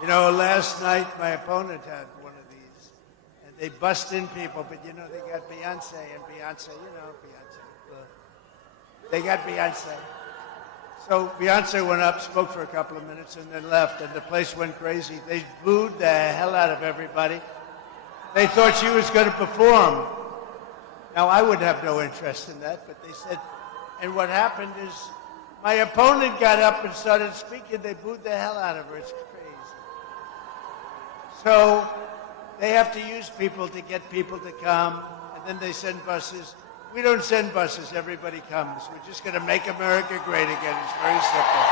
You know, last night my opponent had one of these, and they bust in people, but you know, they got Beyonce, and Beyonce, you know, Beyonce. They got Beyonce. So Beyonce went up, spoke for a couple of minutes, and then left, and the place went crazy. They booed the hell out of everybody. They thought she was going to perform. Now, I would have no interest in that, but they said, and what happened is my opponent got up and started speaking. They booed the hell out of her. It's crazy. So they have to use people to get people to come, and then they send buses. We don't send buses. Everybody comes. We're just going to make America great again. It's very simple.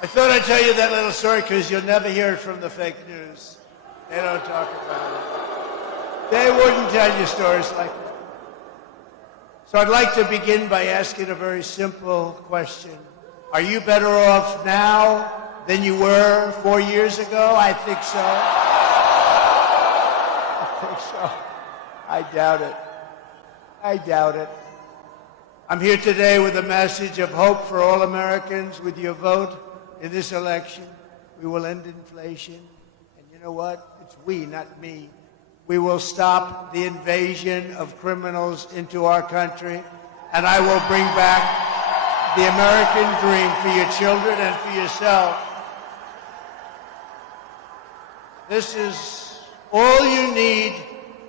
I thought I'd tell you that little story because you'll never hear it from the fake news. They don't talk about it. They wouldn't tell you stories like that. So I'd like to begin by asking a very simple question. Are you better off now than you were 4 years ago? I think so. I think so. I doubt it. I doubt it. I'm here today with a message of hope for all Americans. With your vote in this election, we will end inflation. And you know what? It's we, not me. We will stop the invasion of criminals into our country, and I will bring back the American dream for your children and for yourself. This is all you need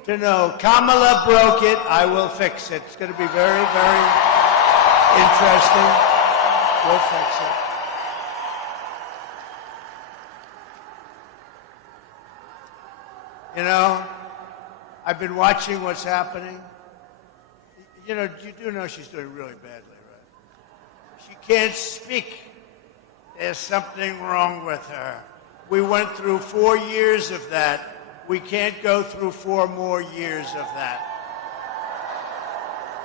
to know. Kamala broke it. I will fix it. It's going to be very, very interesting. We'll fix it. You know, I've been watching what's happening. You know, you do know she's doing really badly, right? She can't speak. There's something wrong with her. We went through 4 years of that. We can't go through 4 more years of that.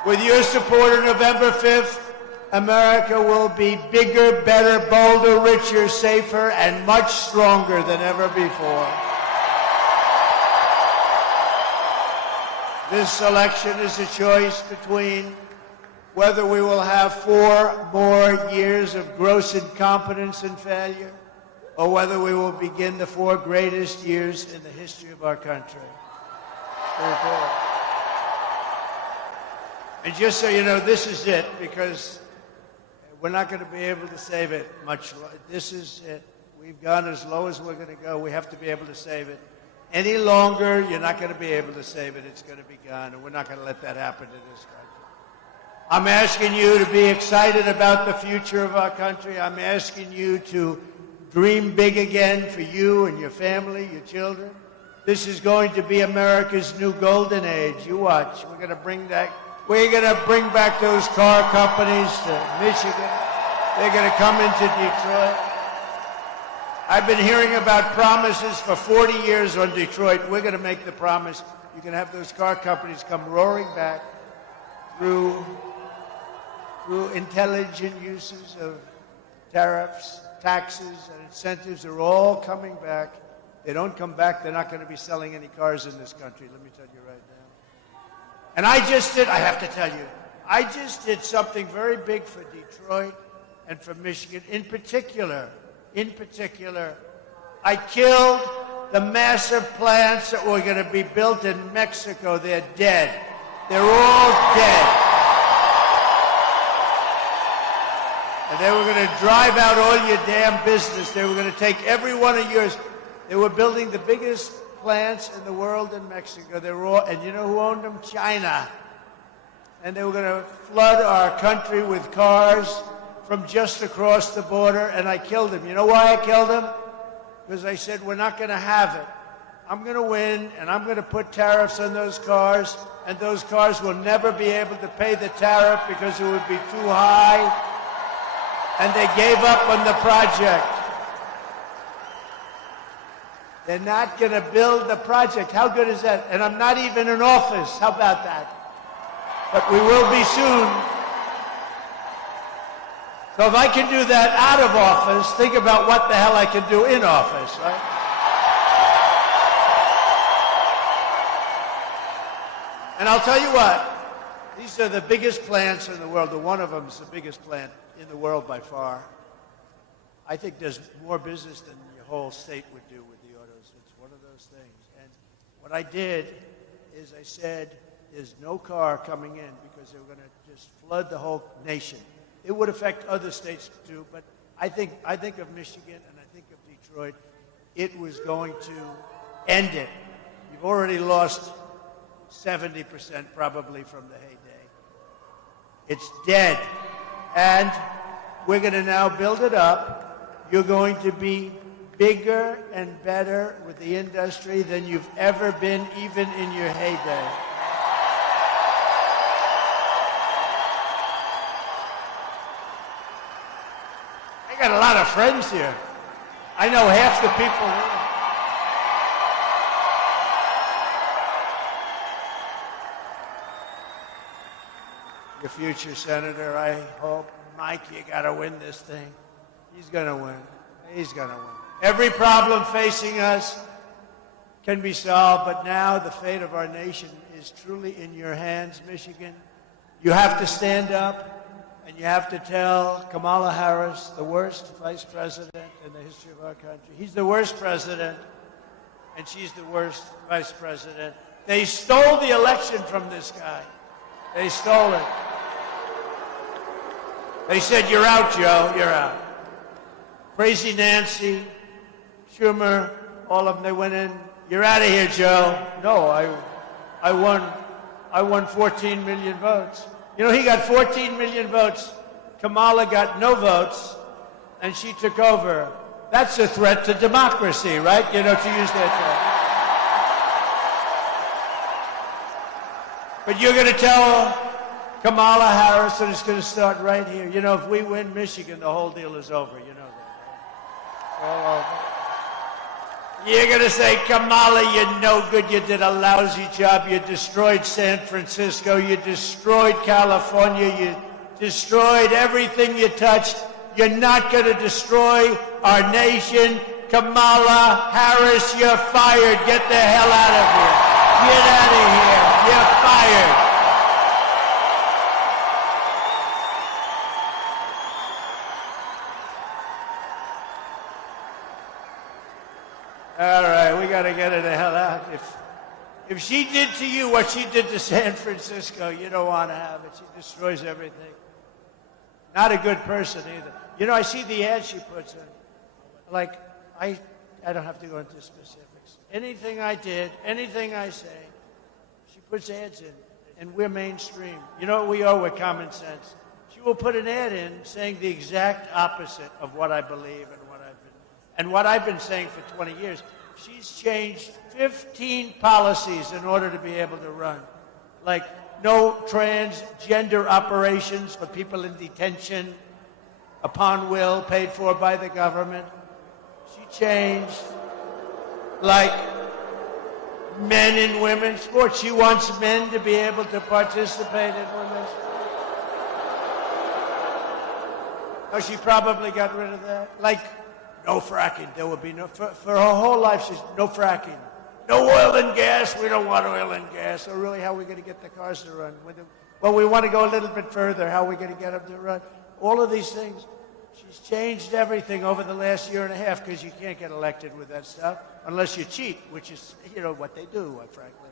With your support on November 5th, America will be bigger, better, bolder, richer, safer, and much stronger than ever before. This election is a choice between whether we will have 4 more years of gross incompetence and failure, or whether we will begin the 4 greatest years in the history of our country. And just so you know, this is it, because we're not going to be able to save it much. This is it. We've gone as low as we're going to go. We have to be able to save it. Any longer, you're not going to be able to save it. It's going to be gone, and we're not going to let that happen to this country. I'm asking you to be excited about the future of our country. I'm asking you to dream big again for you and your family, your children. This is going to be America's new golden age. You watch. We're going to bring back those car companies to Michigan. They're going to come into Detroit. I've been hearing about promises for 40 years on Detroit. We're going to make the promise. You can have those car companies come roaring back through intelligent uses of tariffs, taxes, and incentives. They're all coming back. They don't come back, they're not going to be selling any cars in this country. Let me tell you right now. And I have to tell you, I just did something very big for Detroit and for Michigan. In particular, I killed the massive plants that were going to be built in Mexico. They're dead. They're all dead. And they were going to drive out all your damn business. They were going to take every one of yours. They were building the biggest plants in the world in Mexico. They were all, and you know who owned them? China. And they were going to flood our country with cars from just across the border, and I killed him. You know why I killed him? Because I said, we're not going to have it. I'm going to win, and I'm going to put tariffs on those cars, and those cars will never be able to pay the tariff because it would be too high. And they gave up on the project. They're not going to build the project. How good is that? And I'm not even in office. How about that? But we will be soon. So if I can do that out of office, think about what the hell I can do in office, right? And I'll tell you what, these are the biggest plants in the world. One of them is the biggest plant. in the world by far. I think there's more business than your whole state would do with the autos. It's one of those things. And what I did is I said, there's no car coming in because they were going to just flood the whole nation. It would affect other states too, but I think of Michigan and I think of Detroit. It was going to end it. You've already lost 70% probably from the heyday. It's dead. And we're going to now build it up. You're going to be bigger and better with the industry than you've ever been, even in your heyday. I got a lot of friends here. I know half the people here. Your future senator, I hope. Mike, you got to win this thing. He's going to win. He's going to win. Every problem facing us can be solved, but now the fate of our nation is truly in your hands, Michigan. You have to stand up, and you have to tell Kamala Harris, the worst vice president in the history of our country. He's the worst president, and she's the worst vice president. They stole the election from this guy. They stole it. They said, you're out, Joe, you're out. Crazy Nancy, Schumer, all of them, they went in, you're out of here, Joe. No, I won 14 million votes. You know, he got 14 million votes. Kamala got no votes, and she took over. That's a threat to democracy, right? You know, to use that term. But you're going to tell Kamala Harris that it's going to start right here. You know, if we win Michigan, the whole deal is over. You know that. It's all over. You're going to say, Kamala, you're no good. You did a lousy job. You destroyed San Francisco. You destroyed California. You destroyed everything you touched. You're not going to destroy our nation. Kamala Harris, you're fired. Get the hell out of here. Get out of here. You're fired. All right, we got to get her the hell out. If she did to you what she did to San Francisco, you don't want to have it. She destroys everything. Not a good person either. You know, I see the ads she puts in. Like, I don't have to go into specifics. Anything I did, anything I say, she puts ads in, and we're mainstream. You know what we are? We're common sense. She will put an ad in saying the exact opposite of what I believe and what I've been saying for 20 years. She's changed 15 policies in order to be able to run. Like no transgender operations for people in detention upon will, paid for by the government. She changed, like, men and women's sports. She wants men to be able to participate in women's sports. Oh, she probably got rid of that. Like, no fracking. There will be no, for her whole life, she's no fracking. No oil and gas. We don't want oil and gas. So really, how are we going to get the cars to run? Well, we want to go a little bit further. How are we going to get them to run? All of these things. She's changed everything over the last year and a half because you can't get elected with that stuff unless you cheat, which is, you know, what they do, frankly.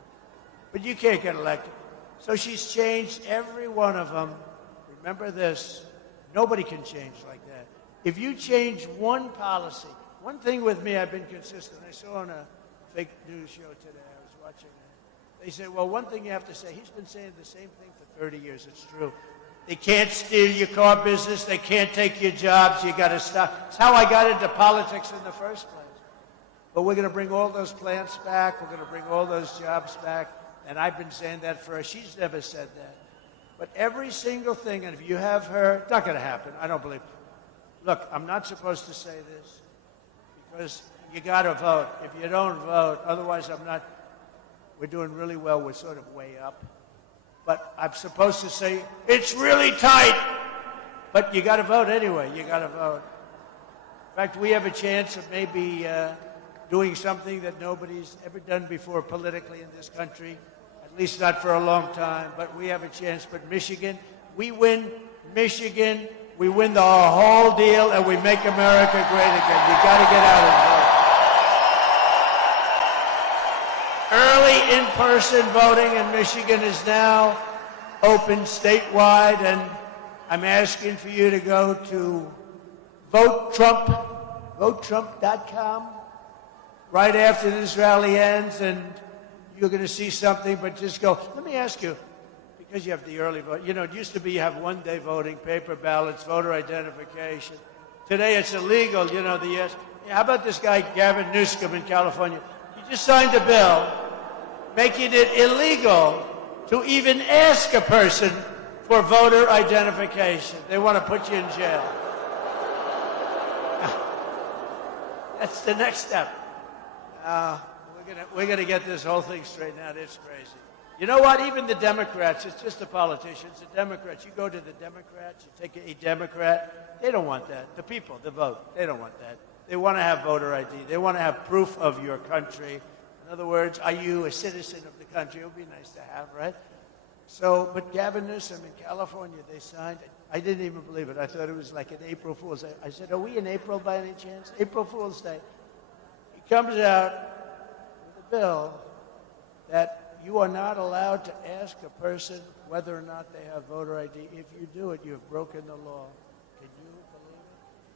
But you can't get elected. So she's changed every one of them. Remember this. Nobody can change like that. If you change one policy, one thing with me, I've been consistent. I saw on a fake news show today, I was watching it. They said, well, one thing you have to say, he's been saying the same thing for 30 years. It's true. They can't steal your car business. They can't take your jobs. You got to stop. It's how I got into politics in the first place. But we're going to bring all those plants back. We're going to bring all those jobs back. And I've been saying that for her. She's never said that. But every single thing, and if you have her, it's not going to happen. I don't believe it. Look, I'm not supposed to say this because you got to vote. If you don't vote, otherwise I'm not. We're doing really well. We're sort of way up. But I'm supposed to say, it's really tight. But you got to vote anyway. You got to vote. In fact, we have a chance of maybe doing something that nobody's ever done before politically in this country, at least not for a long time. But we have a chance. But Michigan, we win Michigan, we win the whole deal, and we make America great again. You got to get out and vote. Early in-person voting in Michigan is now open statewide, and I'm asking for you to go to votetrump.com right after this rally ends, and you're going to see something, but just go. Let me ask you, because you have the early vote, you know, it used to be you have one-day voting, paper ballots, voter identification. Today it's illegal, you know, how about this guy, Gavin Newsom in California? He just signed a bill making it illegal to even ask a person for voter identification. They want to put you in jail. That's the next step. We're gonna get this whole thing straightened out. It's crazy. You know what? Even the Democrats, it's just the politicians, the Democrats. You go to the Democrats, you take a Democrat, they don't want that. The people, the vote, they don't want that. They want to have voter ID. They want to have proof of your country. In other words, are you a citizen of the country? It would be nice to have, right? So, but Gavin Newsom in California, they signed it. I didn't even believe it. I thought it was like an April Fool's Day. I said, are we in April by any chance? April Fool's Day. He comes out with a bill that you are not allowed to ask a person whether or not they have voter ID. If you do it, you have broken the law. Can you believe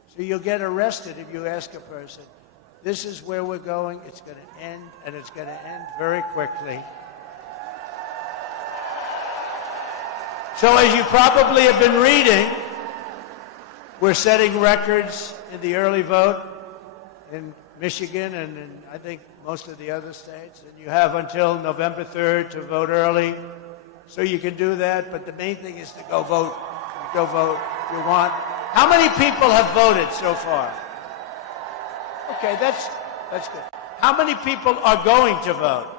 it? So you'll get arrested if you ask a person. This is where we're going. It's going to end, and it's going to end very quickly. So as you probably have been reading, we're setting records in the early vote in Michigan and in, I think, most of the other states. And you have until November 3rd to vote early. So you can do that, but the main thing is to go vote. Go vote if you want. How many people have voted so far? Okay, that's good. How many people are going to vote?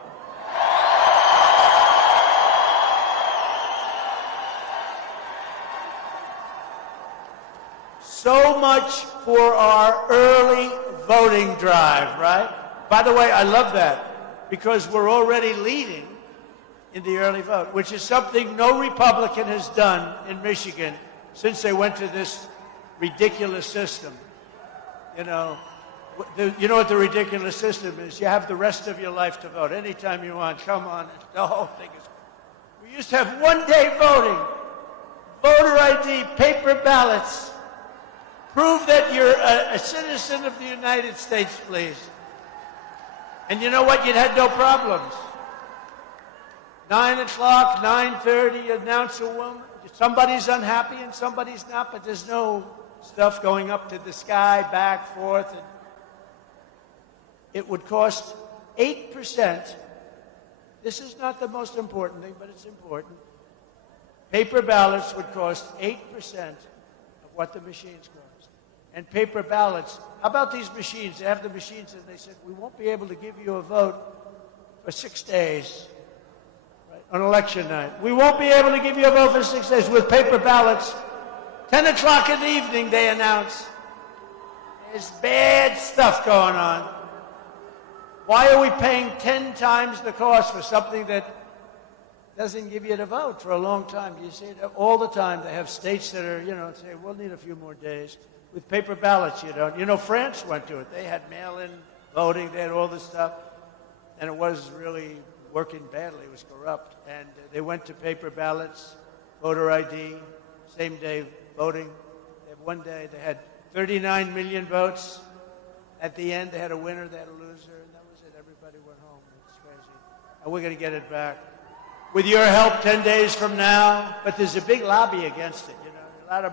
So much for our early voting drive, right? By the way, I love that because we're already leading in the early vote, which is something no Republican has done in Michigan since they went to this ridiculous system. You know what the ridiculous system is? You have the rest of your life to vote anytime you want. Come on, the whole thing is. We used to have one-day voting, voter ID, paper ballots. Prove that you're a citizen of the United States, please. And you know what? You'd had no problems. 9 o'clock, 9:30, you announce a woman. Somebody's unhappy and somebody's not, but there's no stuff going up to the sky, back, forth. And it would cost 8%. This is not the most important thing, but it's important. Paper ballots would cost 8% of what the machines cost. And paper ballots, how about these machines? They have the machines and they said, we won't be able to give you a vote for 6 days, right, on election night. We won't be able to give you a vote for 6 days with paper ballots. 10 o'clock in the evening, they announce, there's bad stuff going on. Why are we paying 10 times the cost for something that doesn't give you the vote for a long time? You see it all the time. They have states that are, say, we'll need a few more days. With paper ballots, you don't. You know, France went to it. They had mail-in voting. They had all this stuff. And it was really working badly. It was corrupt. And they went to paper ballots, voter ID, same-day voting. They had one day. They had 39 million votes. At the end, they had a winner, they had a loser, and that was it. Everybody went home. It's crazy. And we're going to get it back. With your help 10 days from now. But there's a big lobby against it, a lot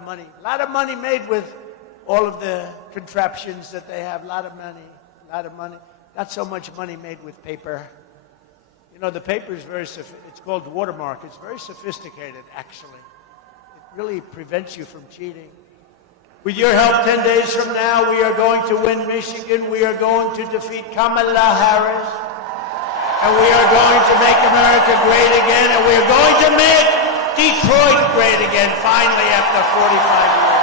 of money made with all of the contraptions that they have, a lot of money. Not so much money made with paper. The paper is it's called watermark. It's very sophisticated, actually. It really prevents you from cheating. With your help 10 days from now, we are going to win Michigan. We are going to defeat Kamala Harris. And we are going to make America great again. And we are going to make Detroit great again, finally, after 45 years.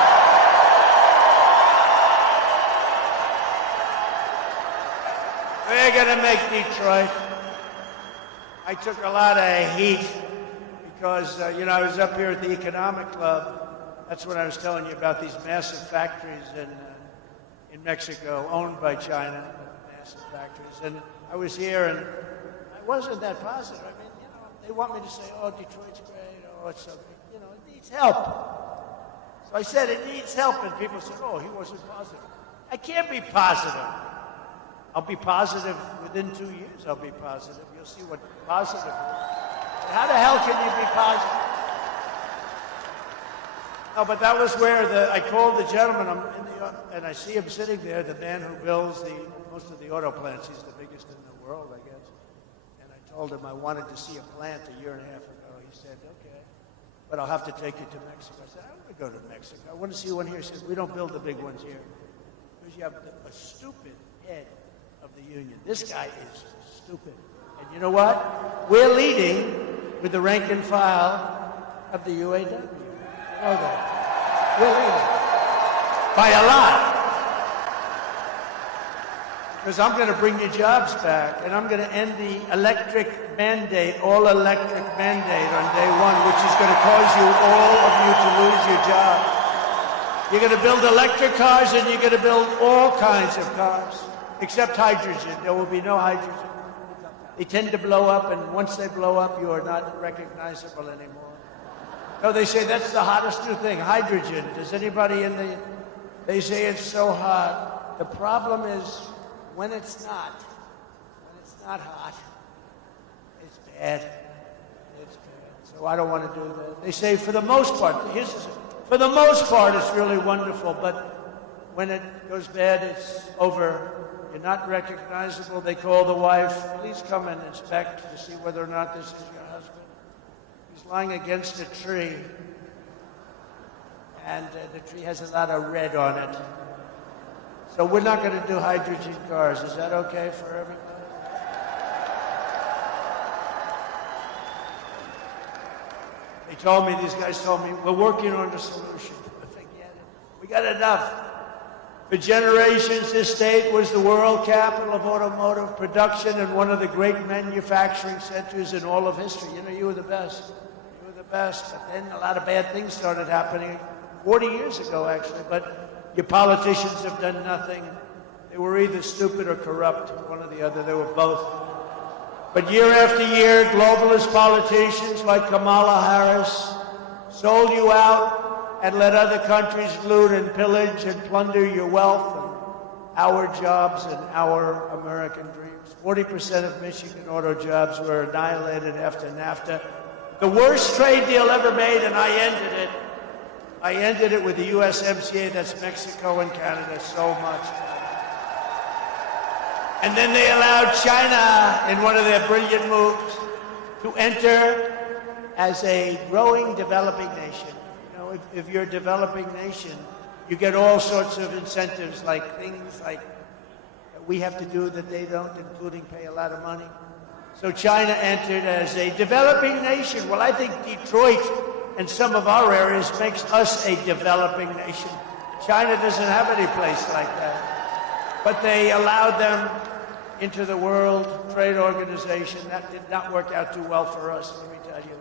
We're going to make Detroit. I took a lot of heat because, I was up here at the Economic Club That's what I was telling you about these massive factories in Mexico, owned by China, massive factories. And I was here, and I wasn't that positive. I mean, you know, they want me to say, oh, Detroit's great, oh, it's so big. You know, it needs help. So I said, it needs help, and people said, oh, he wasn't positive. I can't be positive. I'll be positive within 2 years. I'll be positive. You'll see what positive is. How the hell can you be positive? No, but that was where I called the gentleman, and I see him sitting there, the man who builds most of the auto plants. He's the biggest in the world, I guess. And I told him I wanted to see a plant a year and a half ago. He said, okay, but I'll have to take you to Mexico. I said, I want to go to Mexico. I want to see one here. He said, we don't build the big ones here. Because you have a stupid head of the union. This guy is stupid. And you know what? We're leading with the rank and file of the UAW. You know that. We're leading. By a lot. Because I'm going to bring your jobs back, and I'm going to end the electric mandate, all electric mandate on day one, which is going to cause you, all of you, to lose your job. You're going to build electric cars, and you're going to build all kinds of cars, except hydrogen. There will be no hydrogen. They tend to blow up, and once they blow up, you are not recognizable anymore. No, they say that's the hottest new thing, hydrogen. Does anybody they say it's so hot. The problem is when it's not hot, it's bad. It's bad. So I don't want to do that. They say for the most part, for the most part, it's really wonderful, but when it goes bad, it's over. You're not recognizable. They call the wife, please come and inspect to see whether or not this is your husband. He's lying against a tree, and the tree has a lot of red on it. So we're not going to do hydrogen cars. Is that okay for everybody? These guys told me, we're working on the solution. Forget it. We got enough. For generations, this state was the world capital of automotive production and one of the great manufacturing centers in all of history. You know, you were the best. You were the best. But then a lot of bad things started happening 40 years ago, actually. But your politicians have done nothing. They were either stupid or corrupt, one or the other. They were both. But year after year, globalist politicians like Kamala Harris sold you out and let other countries loot and pillage and plunder your wealth and our jobs and our American dreams. 40% of Michigan auto jobs were annihilated after NAFTA. The worst trade deal ever made, and I ended it. I ended it with the USMCA, that's Mexico and Canada, so much. And then they allowed China, in one of their brilliant moves, to enter as a growing, developing nation. You know, if you're a developing nation, you get all sorts of incentives, like things like we have to do that they don't, including pay a lot of money. So China entered as a developing nation. Well, I think Detroit and some of our areas makes us a developing nation. China doesn't have any place like that. But they allowed them into the World Trade Organization. That did not work out too well for us, let me tell you,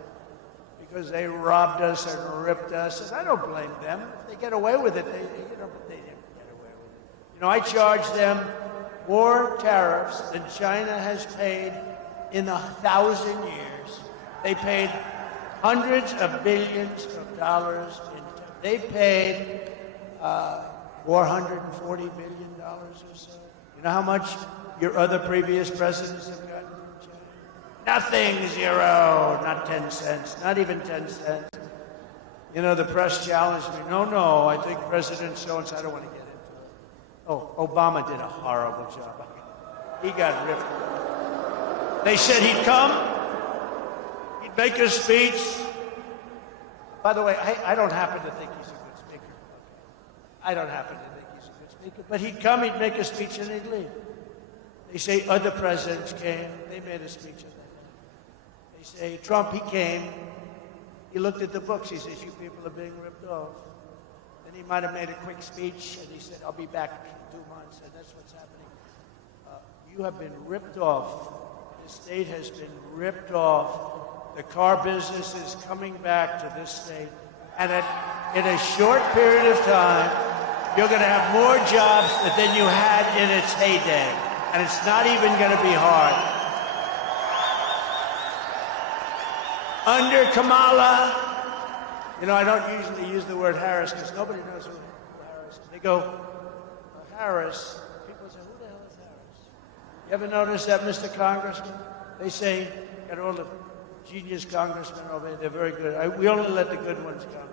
because they robbed us and ripped us, and I don't blame them. If they get away with it, they didn't get away with it. You know, I charge them more tariffs than China has paid in 1,000 years. They paid hundreds of billions of dollars. They paid $440 billion or so. You know how much your other previous presidents have gotten from China? Nothing, zero, not 10 cents, not even 10 cents. You know, the press challenged me. No, I think President so-and-so, I don't want to get into it. Oh, Obama did a horrible job. He got ripped. They said he'd come, he'd make a speech. By the way, I don't happen to think he's a good speaker. I don't happen to think he's a good speaker. But he'd come, he'd make a speech, and he'd leave. They say other presidents came, they made a speech. They say Trump, he came, he looked at the books, he says, you people are being ripped off. Then he might have made a quick speech, and he said, I'll be back in 2 months, and that's what's happening. You have been ripped off. The state has been ripped off. The car business is coming back to this state. And at in a short period of time, you're going to have more jobs than you had in its heyday. And it's not even going to be hard. Under Kamala, you know, I don't usually use the word Harris because nobody knows who Harris is. They go, Harris. People say, who the hell is Harris? You ever notice that, Mr. Congressman? They say, got all the genius congressmen over there. They're very good. We only let the good ones come.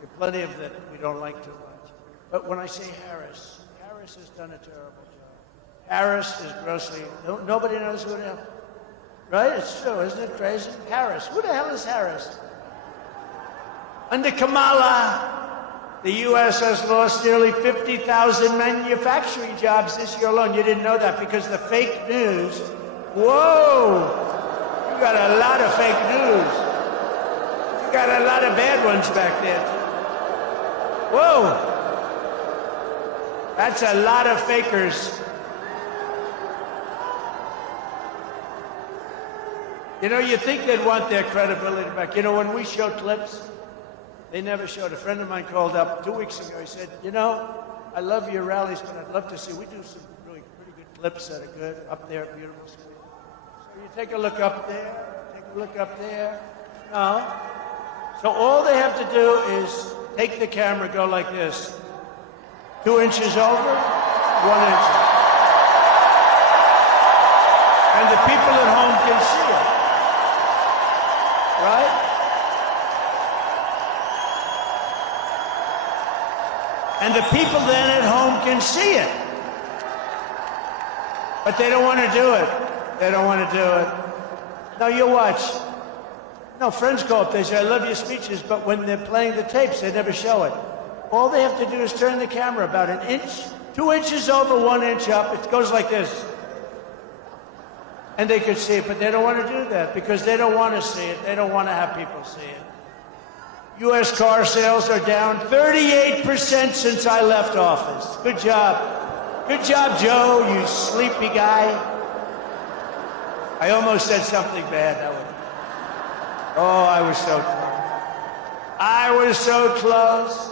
There are plenty of that we don't like too much. But when I say Harris, Harris has done a terrible job. Harris is grossly, nobody knows who the hell. Right? It's true, isn't it crazy? Harris. Who the hell is Harris? Under Kamala, the U.S. has lost nearly 50,000 manufacturing jobs this year alone. You didn't know that because the fake news, whoa, you got a lot of fake news. You got a lot of bad ones back there, too. Whoa. That's a lot of fakers. You know, you think they'd want their credibility back. You know, when we show clips, they never showed. A friend of mine called up 2 weeks ago. He said, you know, I love your rallies, but I'd love to see. We do some really pretty good clips that are good up there at beautiful Street. So you take a look up there, take a look up there. No. So all they have to do is take the camera, go like this. 2 inches over, 1 inch. And the people at home can see it. Right? And the people then at home can see it. But they don't want to do it. They don't want to do it. No, you watch. No, friends go up, they say, I love your speeches, but when they're playing the tapes, they never show it. All they have to do is turn the camera about 1 inch, 2 inches over, 1 inch up. It goes like this. And they could see it, but they don't want to do that because they don't want to see it. They don't want to have people see it. U.S. car sales are down 38% since I left office. Good job. Good job, Joe, you sleepy guy. I almost said something bad. Oh, I was so close. I was so close.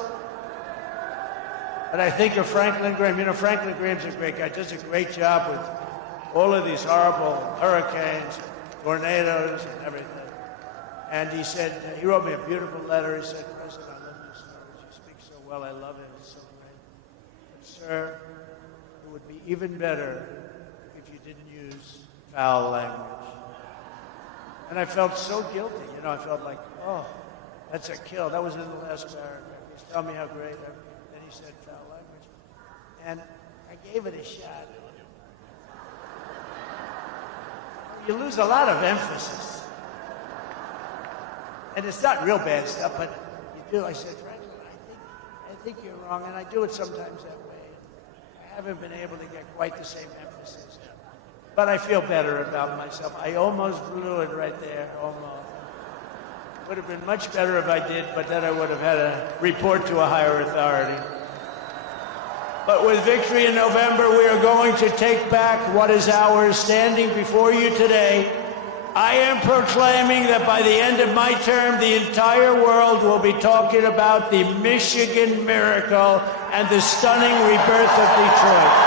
But I think of Franklin Graham. You know, Franklin Graham's a great guy. Does a great job with all of these horrible hurricanes, tornadoes, and everything. And he said, he wrote me a beautiful letter. He said, President, I love your stories. You speak so well. I love it. It's so great. But, sir, it would be even better if you didn't use foul language. And I felt so guilty. You know, I felt like, oh, that's a kill. That was in the last paragraph. He's telling me how great. Then he said foul language. And I gave it a shot. You lose a lot of emphasis. And it's not real bad stuff, but you do. I said, Franklin, I think you're wrong, and I do it sometimes that way. I haven't been able to get quite the same emphasis. But I feel better about myself. I almost blew it right there, almost. Would have been much better if I did, but then I would have had to report to a higher authority. But with victory in November, we are going to take back what is ours. Standing before you today, I am proclaiming that by the end of my term, the entire world will be talking about the Michigan miracle and the stunning rebirth of Detroit.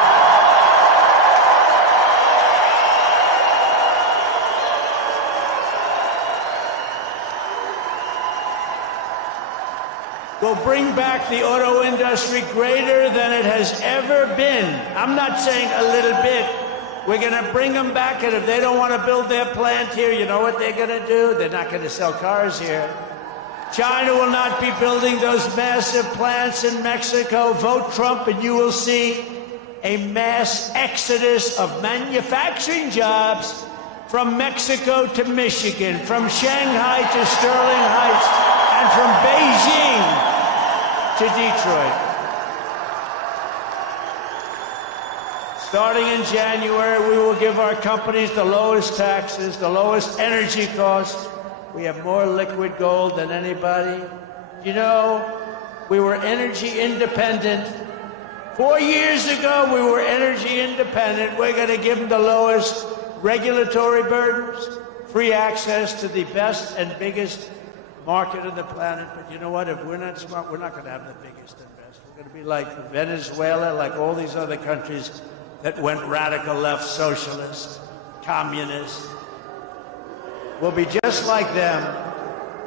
Will bring back the auto industry greater than it has ever been. I'm not saying a little bit. We're going to bring them back, and if they don't want to build their plant here, you know what they're going to do? They're not going to sell cars here. China will not be building those massive plants in Mexico. Vote Trump, and you will see a mass exodus of manufacturing jobs from Mexico to Michigan, from Shanghai to Sterling Heights, and from Beijing to Detroit. Starting in January, we will give our companies the lowest taxes, the lowest energy costs. We have more liquid gold than anybody. You know, we were energy independent. 4 years ago, we were energy independent. We're going to give them the lowest regulatory burdens, free access to the best and biggest market of the planet. But you know what? If we're not smart, we're not going to have the biggest and best. We're going to be like Venezuela, like all these other countries that went radical left, socialist, communist. We'll be just like them.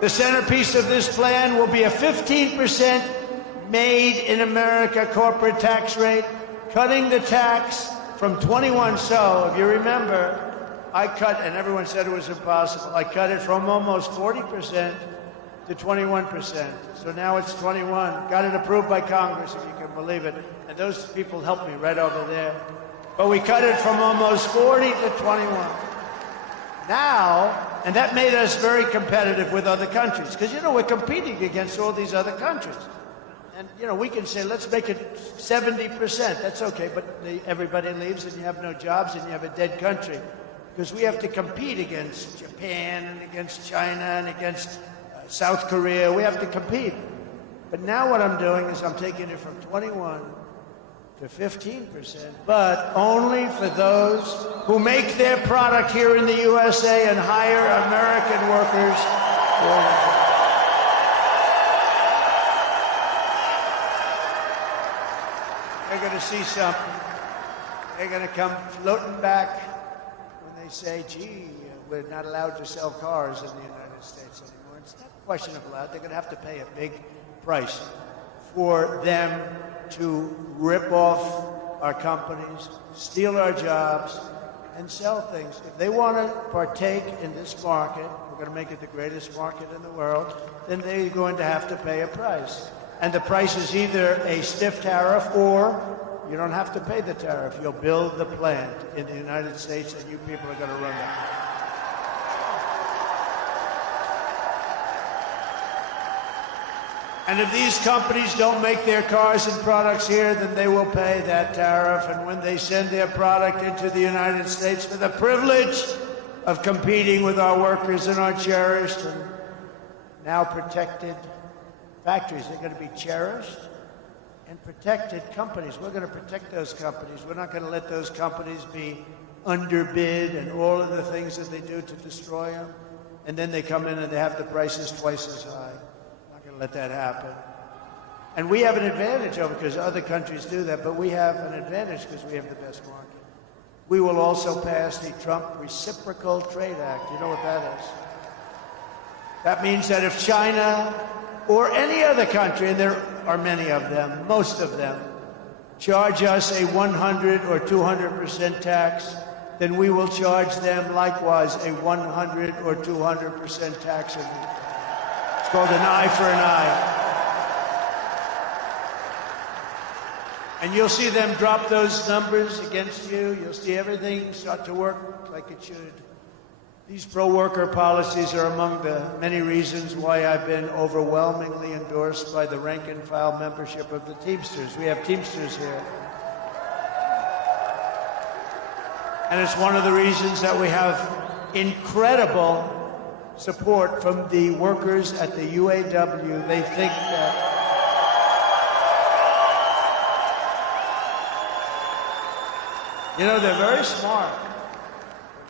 The centerpiece of this plan will be a 15% made in America corporate tax rate, cutting the tax from 21. So, if you remember, I cut, and everyone said it was impossible, I cut it from almost 40% to 21%. So now it's 21. Got it approved by Congress, if you can believe it. And those people helped me right over there. But we cut it from almost 40 to 21. Now, and that made us very competitive with other countries, because, you know, we're competing against all these other countries. And, you know, we can say, let's make it 70%. That's okay, but everybody leaves and you have no jobs and you have a dead country. Because we have to compete against Japan and against China and against South Korea. We have to compete. But now what I'm doing is I'm taking it from 21 to 15%, but only for those who make their product here in the USA and hire American workers. They're going to see something. They're going to come floating back when they say, gee, we're not allowed to sell cars in the United States anymore. It's not a question of allowed. They're going to have to pay a big price for them to rip off our companies, steal our jobs, and sell things. If they want to partake in this market, we're going to make it the greatest market in the world, then they're going to have to pay a price. And the price is either a stiff tariff or you don't have to pay the tariff. You'll build the plant in the United States and you people are going to run that. And if these companies don't make their cars and products here, then they will pay that tariff. And when they send their product into the United States for the privilege of competing with our workers and our cherished and now protected factories, they're going to be cherished and protected companies. We're going to protect those companies. We're not going to let those companies be underbid and all of the things that they do to destroy them. And then they come in and they have the prices twice as high. Let that happen. And we have an advantage over, because other countries do that, but we have an advantage because we have the best market. We will also pass the Trump Reciprocal Trade Act. You know what that is? That means that if China or any other country, and there are many of them, most of them, charge us a 100 or 200% tax, then we will charge them likewise a 100 or 200% tax. It's called an eye for an eye. And you'll see them drop those numbers against you. You'll see everything start to work like it should. These pro-worker policies are among the many reasons why I've been overwhelmingly endorsed by the rank-and-file membership of the Teamsters. We have Teamsters here. And it's one of the reasons that we have incredible support from the workers at the UAW. They think that they're very smart.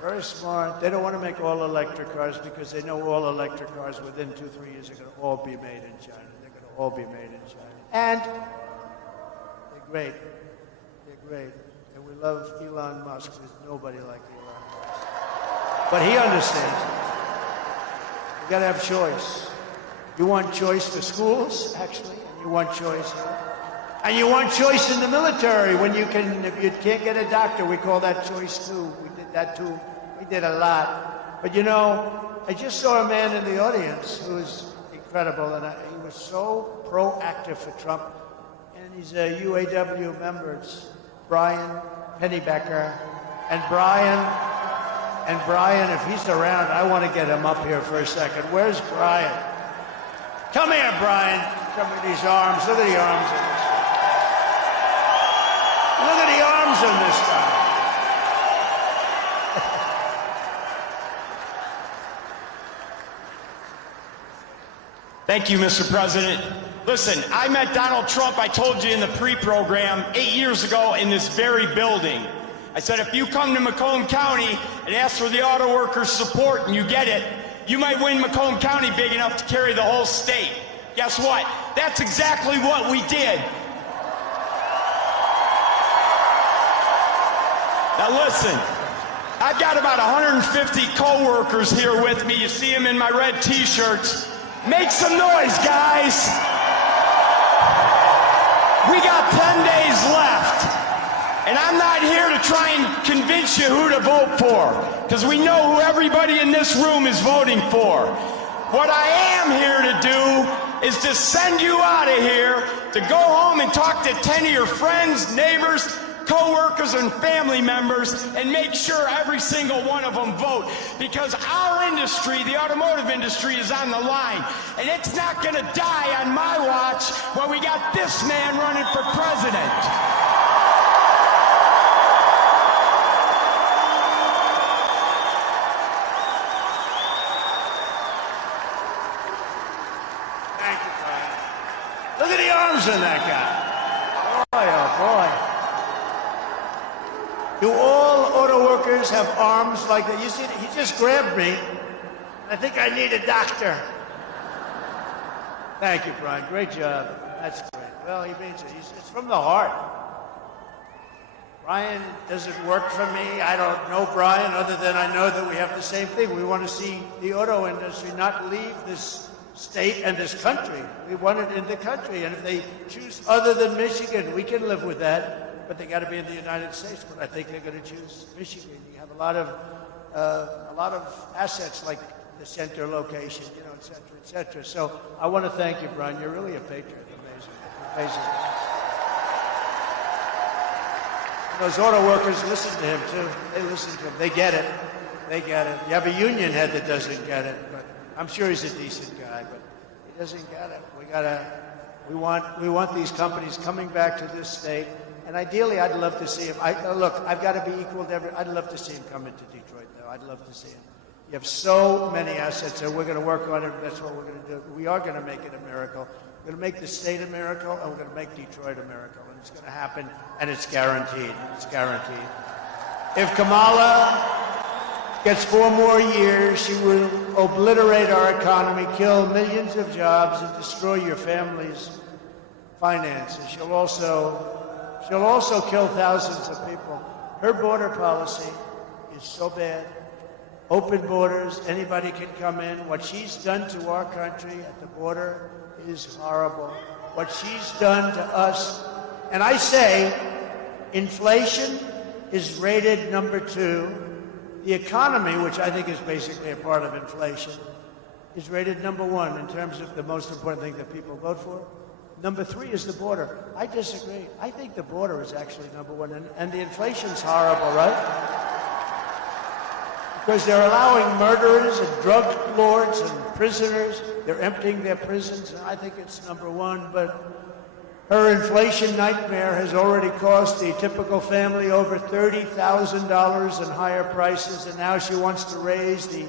They're very smart. They don't want to make all electric cars because they know all electric cars within 2-3 years are going to all be made in China. They're going to all be made in China. And they're great. They're great. And we love Elon Musk. There's nobody like Elon Musk. But he understands it. You got to have choice. You want choice for schools, actually, and you want choice. And you want choice in the military when you can, if you can't get a doctor, we call that choice too. We did that too. We did a lot. But I just saw a man in the audience who was incredible, and he was so proactive for Trump. And he's a UAW member. It's Brian Pennybecker. And Brian, if he's around, I want to get him up here for a second. Where's Brian? Come here, Brian. Come with these arms. Look at the arms on this guy. Look at the arms on this guy. Thank you, Mr. President. Listen, I met Donald Trump, I told you in the pre-program, 8 years ago in this very building. I said, if you come to Macomb County and ask for the auto workers' support and you get it, You might win Macomb County big enough to carry the whole state. Guess what? That's exactly what we did. Now listen, I've got about 150 co-workers here with me. You see them in my red t-shirts. Make some noise, guys. We got 10 days left. And I'm not here to try and convince you who to vote for, because we know who everybody in this room is voting for. What I am here to do is to send you out of here to go home and talk to 10 of your friends, neighbors, co-workers, and family members and make sure every single one of them vote, because our industry, the automotive industry, is on the line, and it's not going to die on my watch while we got this man running for president. Thank you, Brian. Look at the arms on that guy. Boy, oh boy. Do all auto workers have arms like that? You see, he just grabbed me. I think I need a doctor. Thank you, Brian. Great job. That's great. Well, he means it. It's from the heart. Brian doesn't work for me. I don't know Brian other than I know that we have the same thing. We want to see the auto industry not leave this state and this country. We want it in the country. And if they choose other than Michigan, we can live with that. But they got to be in the United States. But I think they're going to choose Michigan. You have a lot of assets like the center location, you know, et cetera, et cetera. So I want to thank you, Brian. You're really a patriot. Amazing, amazing. And those auto workers listen to him too. They listen to him. They get it. They get it. You have a union head that doesn't get it, but I'm sure he's a decent guy. But he doesn't get it. We want these companies coming back to this state. And ideally, I'd love to see him. Look, I've got to be equal to everyone. I'd love to see him come into Detroit, though. I'd love to see him. You have so many assets, and we're going to work on it. That's what we're going to do. We are going to make it a miracle. We're going to make the state a miracle, and we're going to make Detroit a miracle. And it's going to happen, and it's guaranteed. It's guaranteed. If Kamala gets 4 more years, she will obliterate our economy, kill millions of jobs, and destroy your family's finances. She'll also kill thousands of people. Her border policy is so bad. Open borders, anybody can come in. What she's done to our country at the border is horrible. What she's done to us, and I say, inflation is rated number 2. The economy, which I think is basically a part of inflation, is rated number 1 in terms of the most important thing that people vote for. Number 3 is the border. I disagree. I think the border is actually number 1, and the inflation's horrible, right? Because they're allowing murderers and drug lords and prisoners. They're emptying their prisons, and I think it's number 1. But her inflation nightmare has already cost the typical family over $30,000 in higher prices, and now she wants to raise the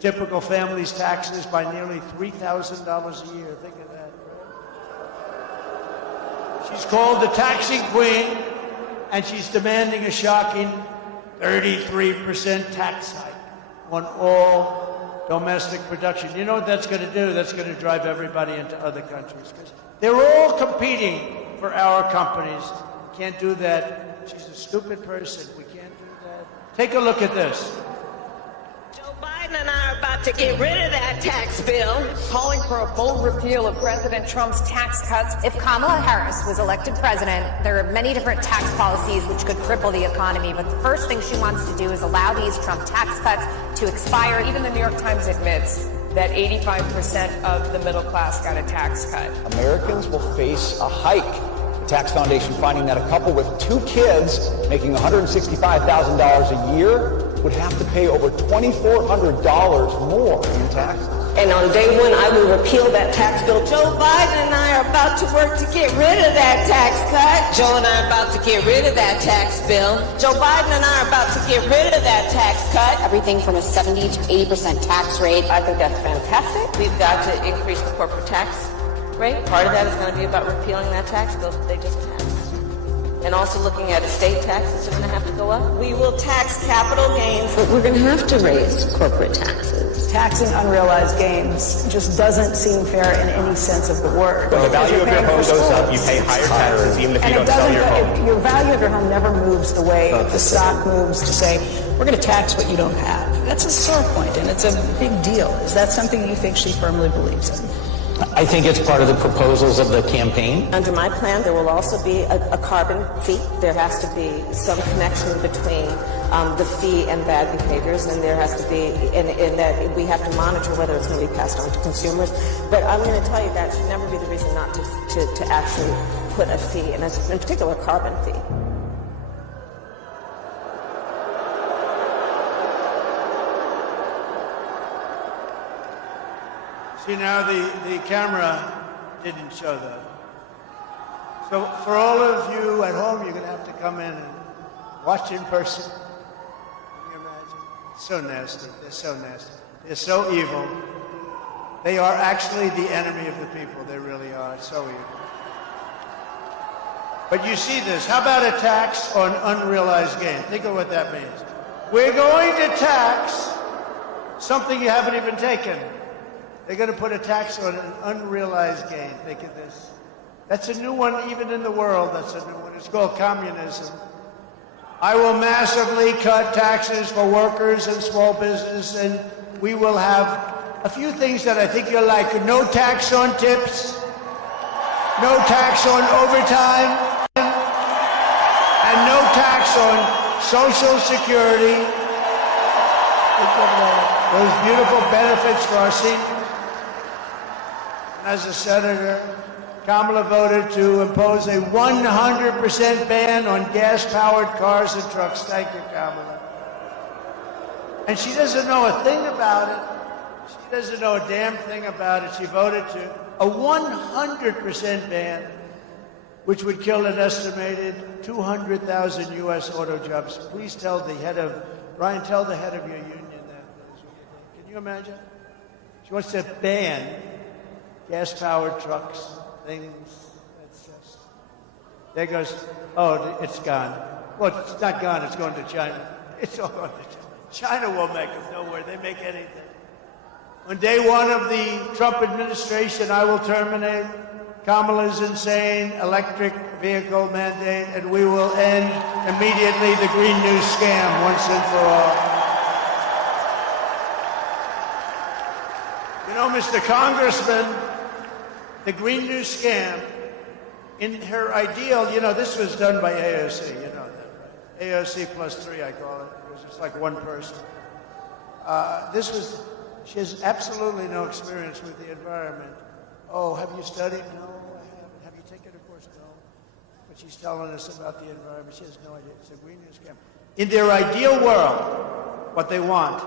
typical family's taxes by nearly $3,000 a year. Think of that. She's called the taxing queen, and she's demanding a shocking 33% tax hike on all domestic production. You know what that's going to do? That's going to drive everybody into other countries, because they're all competing for our companies. We can't do that. She's a stupid person. We can't do that. Take a look at this. Joe Biden and I are about to get rid of that tax bill. Calling for a bold repeal of President Trump's tax cuts. If Kamala Harris was elected president, there are many different tax policies which could cripple the economy, but the first thing she wants to do is allow these Trump tax cuts to expire. Even the New York Times admits that 85% of the middle class got a tax cut. Americans will face a hike. The Tax Foundation finding that a couple with 2 kids making $165,000 a year would have to pay over $2,400 more in taxes. And on day 1, I will repeal that tax bill. Joe Biden and I are about to work to get rid of that tax cut. Joe and I are about to get rid of that tax bill. Joe Biden and I are about to get rid of that tax cut. Everything from a 70 to 80% tax rate. I think that's fantastic. We've got to increase the corporate tax rate. Part of that is going to be about repealing that tax bill that they just passed. And also looking at estate taxes are going to have to go up. We will tax capital gains, but we're going to have to raise corporate taxes. Taxing unrealized gains just doesn't seem fair in any sense of the word. When the value of your home goes up, you pay higher taxes even if you don't sell your home. Your value of your home never moves the way the stock moves to say, we're going to tax what you don't have. That's a sore point, and it's a big deal. Is that something you think she firmly believes in? I think it's part of the proposals of the campaign. Under my plan, there will also be a carbon fee. There has to be some connection between the fee and bad behaviors, and there has to be, in that we have to monitor whether it's going to be passed on to consumers. But I'm going to tell you that should never be the reason not to actually put a fee, and in particular, a carbon fee. See, now the camera didn't show that. So for all of you at home, you're going to have to come in and watch in person. Can you imagine? It's so nasty. They're so nasty. They're so evil. They are actually the enemy of the people. They really are. It's so evil. But you see this. How about a tax on unrealized gain? Think of what that means. We're going to tax something you haven't even taken. They're going to put a tax on an unrealized gain. Think of this. That's a new one even in the world. That's a new one. It's called communism. I will massively cut taxes for workers and small business, and we will have a few things that I think you'll like. No tax on tips, no tax on overtime, and no tax on Social Security. Those beautiful benefits for our seniors. As a senator, Kamala voted to impose a 100% ban on gas-powered cars and trucks. Thank you, Kamala. And she doesn't know a thing about it. She doesn't know a damn thing about it. She voted to a 100% ban, which would kill an estimated 200,000 U.S. auto jobs. Please tell the head of, Ryan, tell the head of your union that. Can you imagine? She wants to ban gas-powered trucks, things. It's just, there goes, oh, it's gone. Well, it's not gone, it's going to China. It's all going to China. China will make it, don't worry, they make anything. On day one of the Trump administration, I will terminate Kamala's insane electric vehicle mandate, and we will end immediately the Green New scam once and for all. You know, Mr. Congressman, the Green New scam, in her ideal, you know, this was done by AOC, you know that, right? AOC plus 3, I call it, because it's like one person. She has absolutely no experience with the environment. Oh, have you studied? No, I haven't. Have you taken a course? No. But she's telling us about the environment. She has no idea. It's a Green New scam. In their ideal world, what they want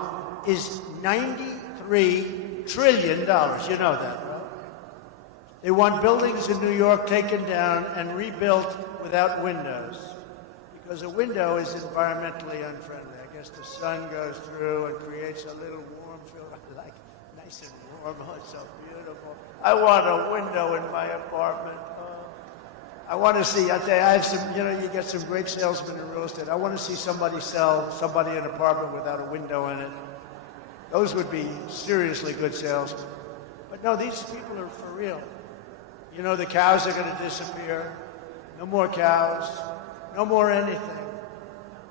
is $93 trillion. You know that, right? They want buildings in New York taken down and rebuilt without windows, because a window is environmentally unfriendly. I guess the sun goes through and creates a little warm feel, like nice and warm. Oh, it's so beautiful. I want a window in my apartment. I want to see, I tell you, I have some, you know, you get some great salesmen in real estate. I want to see somebody sell somebody an apartment without a window in it. Those would be seriously good salesmen. But no, these people are for real. You know, the cows are going to disappear. No more cows. No more anything.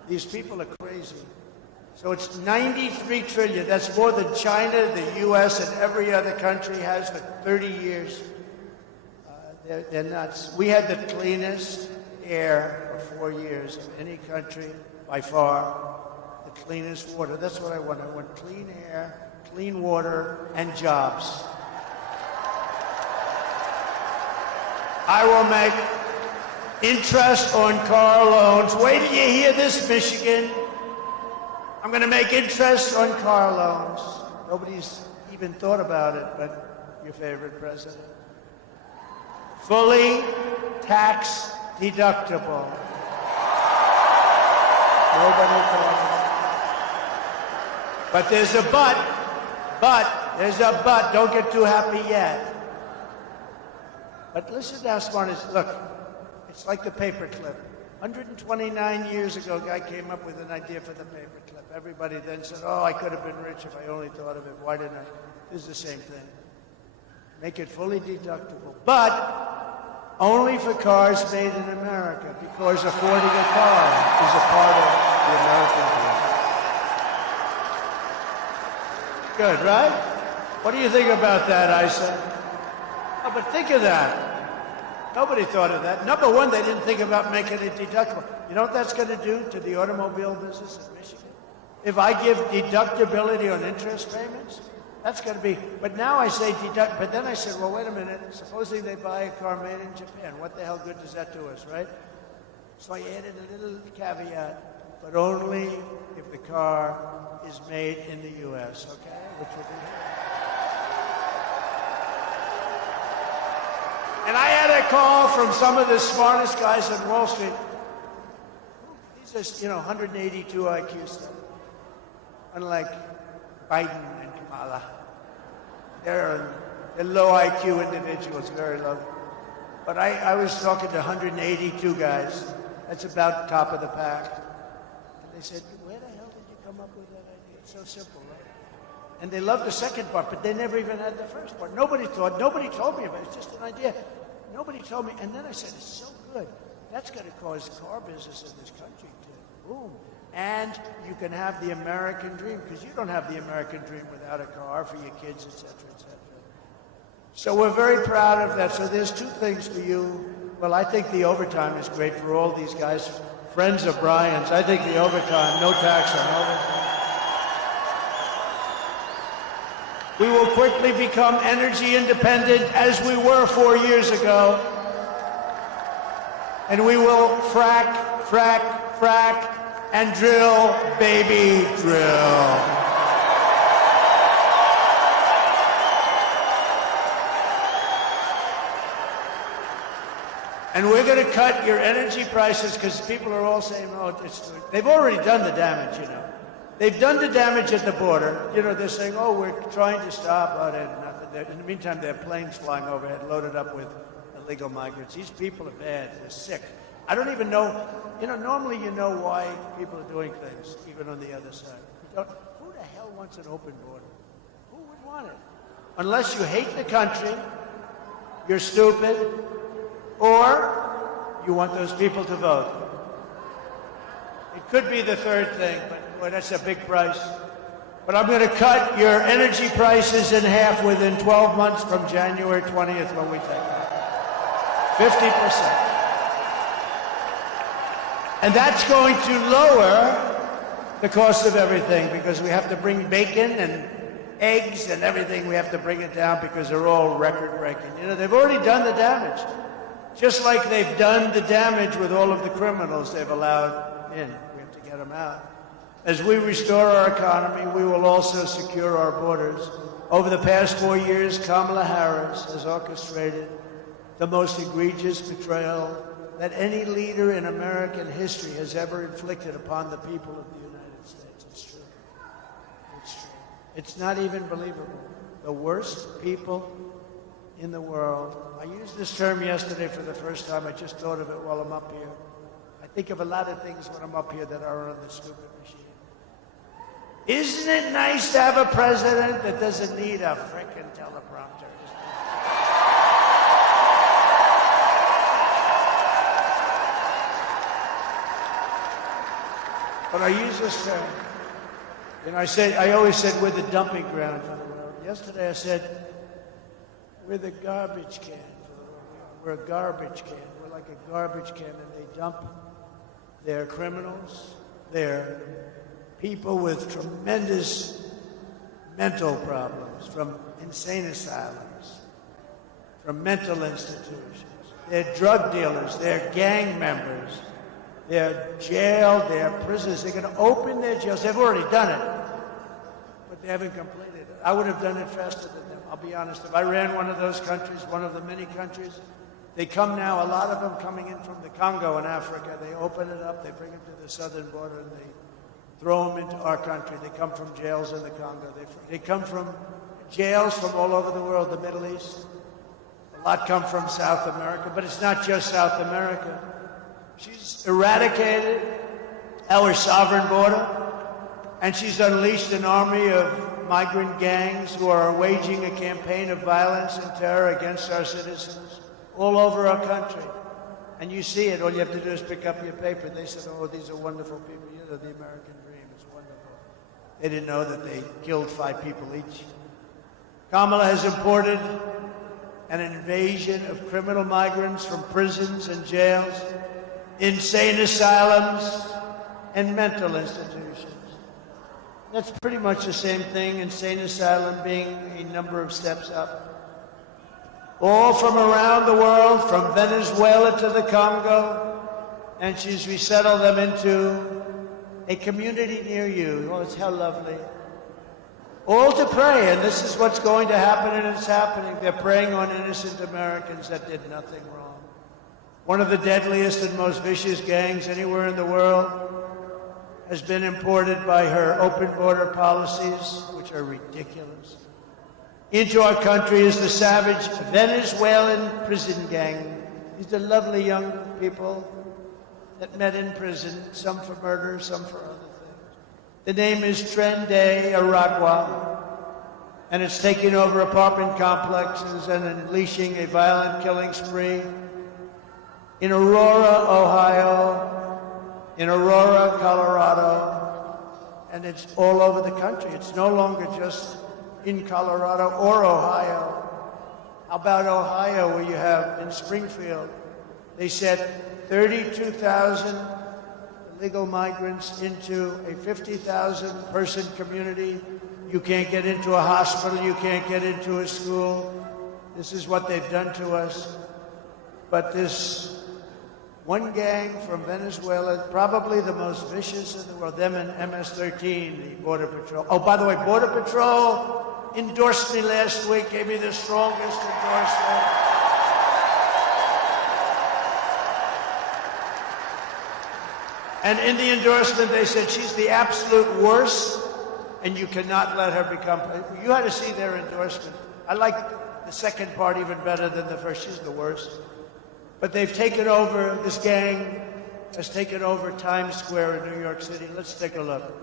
These people are crazy. So it's $93 trillion. That's more than China, the U.S., and every other country has for 30 years. They're nuts. We had the cleanest air for 4 years of any country, by far. The cleanest water. That's what I want. I want clean air, clean water, and jobs. I will make interest on car loans. Wait till you hear this, Michigan. I'm going to make interest on car loans. Nobody's even thought about it, but your favorite president. Fully tax deductible. Nobody thought of it. But there's a but. There's a but. Don't get too happy yet. But listen to how smart it is. Look, it's like the paperclip. 129 years ago, a guy came up with an idea for the paperclip. Everybody then said, oh, I could have been rich if I only thought of it. Why didn't I? This is the same thing. Make it fully deductible. But only for cars made in America, because affording a car is a part of the American dream. Good, right? What do you think about that, Isa? Oh, but think of that. Nobody thought of that. Number one, they didn't think about making it deductible. You know what that's going to do to the automobile business in Michigan? If I give deductibility on interest payments, that's going to be, but now I say deduct, but then I said, well, wait a minute, supposing they buy a car made in Japan, what the hell good does that do us, right? So I added a little caveat, but only if the car is made in the U.S., okay? Which will be here. And I had a call from some of the smartest guys on Wall Street. These are, 182 IQ stuff. Unlike Biden and Kamala. They're low IQ individuals, very low. But I was talking to 182 guys. That's about top of the pack. And they said, where the hell did you come up with that idea? It's so simple, right? And they loved the second part, but they never even had the first part. Nobody told me about it. It's just an idea. Nobody told me. And then I said, it's so good. That's going to cause car business in this country to boom. And you can have the American dream, because you don't have the American dream without a car for your kids, et cetera, et cetera. So we're very proud of that. So there's two things for you. Well, I think the overtime is great for all these guys, friends of Brian's. I think the overtime, no tax on overtime. We will quickly become energy independent as we were 4 years ago. And we will frack, frack, frack, and drill, baby, drill. And we're going to cut your energy prices, because people are all saying, oh, they've already done the damage, They've done the damage at the border. They're saying, oh, we're trying to stop. Oh, nothing. In the meantime, there are planes flying overhead loaded up with illegal migrants. These people are bad. They're sick. I don't even know. Normally you know why people are doing things, even on the other side. Who the hell wants an open border? Who would want it? Unless you hate the country, you're stupid, or you want those people to vote. It could be the third thing, but boy, that's a big price. But I'm going to cut your energy prices in half within 12 months from January 20th when we take it. 50%. And that's going to lower the cost of everything, because we have to bring bacon and eggs and everything. We have to bring it down because they're all record-breaking. They've already done the damage. Just like they've done the damage with all of the criminals they've allowed in. We have to get them out. As we restore our economy, we will also secure our borders. Over the past 4 years, Kamala Harris has orchestrated the most egregious betrayal that any leader in American history has ever inflicted upon the people of the United States. It's true. It's true. It's not even believable. The worst people in the world. I used this term yesterday for the first time. I just thought of it while I'm up here. I think of a lot of things when I'm up here that are on the stupid machine. Isn't it nice to have a president that doesn't need a frickin' teleprompter? But I use this term. I always said we're the dumping ground for the world. Yesterday I said we're the garbage can for the world. We're a garbage can. We're like a garbage can, and they dump their criminals, their people with tremendous mental problems, from insane asylums, from mental institutions. They're drug dealers, they're gang members, they're jail, they're prisoners. They're going to open their jails. They've already done it, but they haven't completed it. I would have done it faster than them. I'll be honest. If I ran one of those countries, one of the many countries, they come now, a lot of them coming in from the Congo in Africa. They open it up, they bring them to the southern border, and they throw them into our country. They come from jails in the Congo. They come from jails from all over the world, the Middle East. A lot come from South America, but it's not just South America. She's eradicated our sovereign border, and she's unleashed an army of migrant gangs who are waging a campaign of violence and terror against our citizens all over our country. And you see it. All you have to do is pick up your paper. They said, oh, these are wonderful people. You know, the American dream is wonderful. They didn't know that they killed 5 people each. Kamala has imported an invasion of criminal migrants from prisons and jails, insane asylums, and mental institutions. That's pretty much the same thing, insane asylum being a number of steps up. All from around the world, from Venezuela to the Congo, and she's resettled them into a community near you. Oh, it's how lovely. All to pray, and this is what's going to happen, and it's happening. They're preying on innocent Americans that did nothing wrong. One of the deadliest and most vicious gangs anywhere in the world has been imported by her open border policies, which are ridiculous. Into our country is the savage Venezuelan prison gang. These are lovely young people that met in prison, some for murder, some for other things. The name is Tren de Aragua, and it's taking over apartment complexes and unleashing a violent killing spree in Aurora, Ohio, in Aurora, Colorado, and it's all over the country. It's no longer just in Colorado or Ohio. How about Ohio, where you have in Springfield, they set 32,000 illegal migrants into a 50,000 person community. You can't get into a hospital, you can't get into a school. This is what they've done to us. But this one gang from Venezuela, probably the most vicious in the world, them and MS-13, the Border Patrol. Oh, by the way, Border Patrol endorsed me last week, gave me the strongest endorsement. And in the endorsement, they said she's the absolute worst, and you cannot let her become. You had to see their endorsement. I like the second part even better than the first. She's the worst. But they've taken over, this gang has taken over Times Square in New York City. Let's take a look.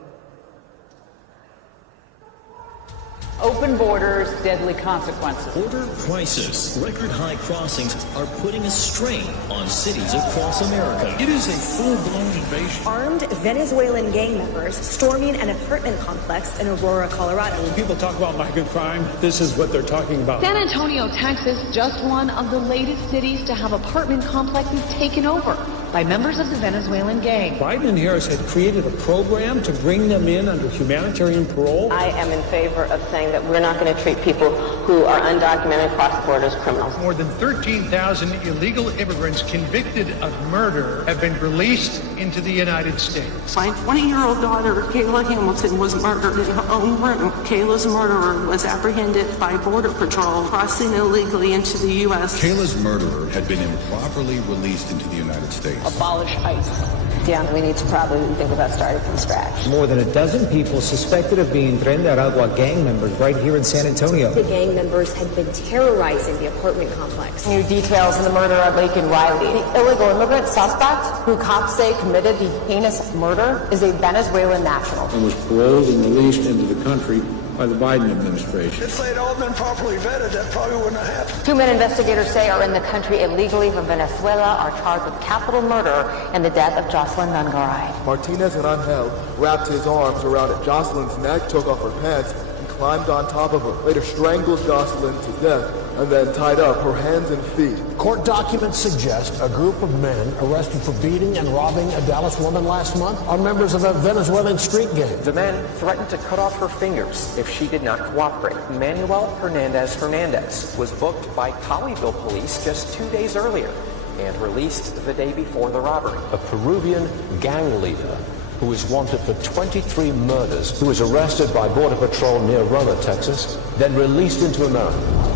Open borders, deadly consequences. Border crisis, record high crossings are putting a strain on cities across America. It is a full-blown invasion. Armed Venezuelan gang members storming an apartment complex in Aurora, Colorado. When people talk about migrant crime, this is what they're talking about. San Antonio, Texas, just one of the latest cities to have apartment complexes taken over by members of the Venezuelan gang. Biden and Harris had created a program to bring them in under humanitarian parole. I am in favor of saying that we're not going to treat people who are undocumented cross the border as criminals. More than 13,000 illegal immigrants convicted of murder have been released into the United States. My 20-year-old daughter, Kayla Hamilton, was murdered in her own room. Kayla's murderer was apprehended by Border Patrol crossing illegally into the U.S. Kayla's murderer had been improperly released into the United States. Abolish ICE. Yeah, we need to probably think about starting from scratch. More than a dozen people suspected of being Tren de Aragua gang members right here in San Antonio. The gang members had been terrorizing the apartment complex. New details in the murder of Laken Riley. The illegal immigrant suspect, who cops say committed the heinous murder, is a Venezuelan national. And was paroled and released into the country by the Biden administration. If they'd all been properly vetted, that probably wouldn't have happened. 2 men investigators say are in the country illegally from Venezuela are charged with capital murder and the death of Jocelyn Nungaray. Martinez Rangel wrapped his arms around Jocelyn's neck, took off her pants, and climbed on top of her. Later strangled Jocelyn to death and then tied up her hands and feet. Court documents suggest a group of men arrested for beating and robbing a Dallas woman last month are members of a Venezuelan street gang. The men threatened to cut off her fingers if she did not cooperate. Manuel Hernandez was booked by Colleyville police just 2 days earlier and released the day before the robbery. A Peruvian gang leader who is wanted for 23 murders, who was arrested by Border Patrol near Roma, Texas, then released into America.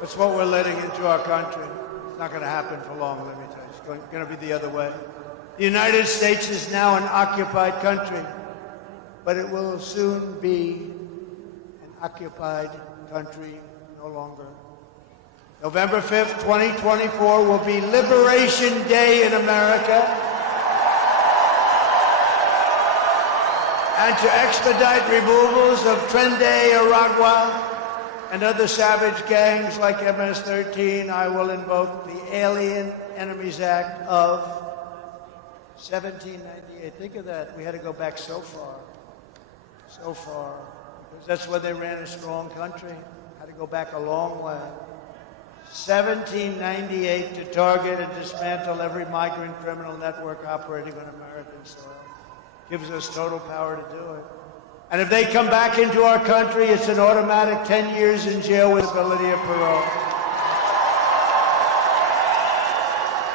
That's what we're letting into our country. It's not going to happen for long, let me tell you. It's going to be the other way. The United States is now an occupied country, but it will soon be an occupied country no longer. November 5th, 2024 will be Liberation Day in America. And to expedite removals of Trende, Aragua, and other savage gangs like MS-13, I will invoke the Alien Enemies Act of 1798. Think of that. We had to go back so far. Because that's when they ran a strong country. Had to go back a long way. 1798 to target and dismantle every migrant criminal network operating on American soil. Gives us total power to do it. And if they come back into our country, it's an automatic 10 years in jail with ability of parole.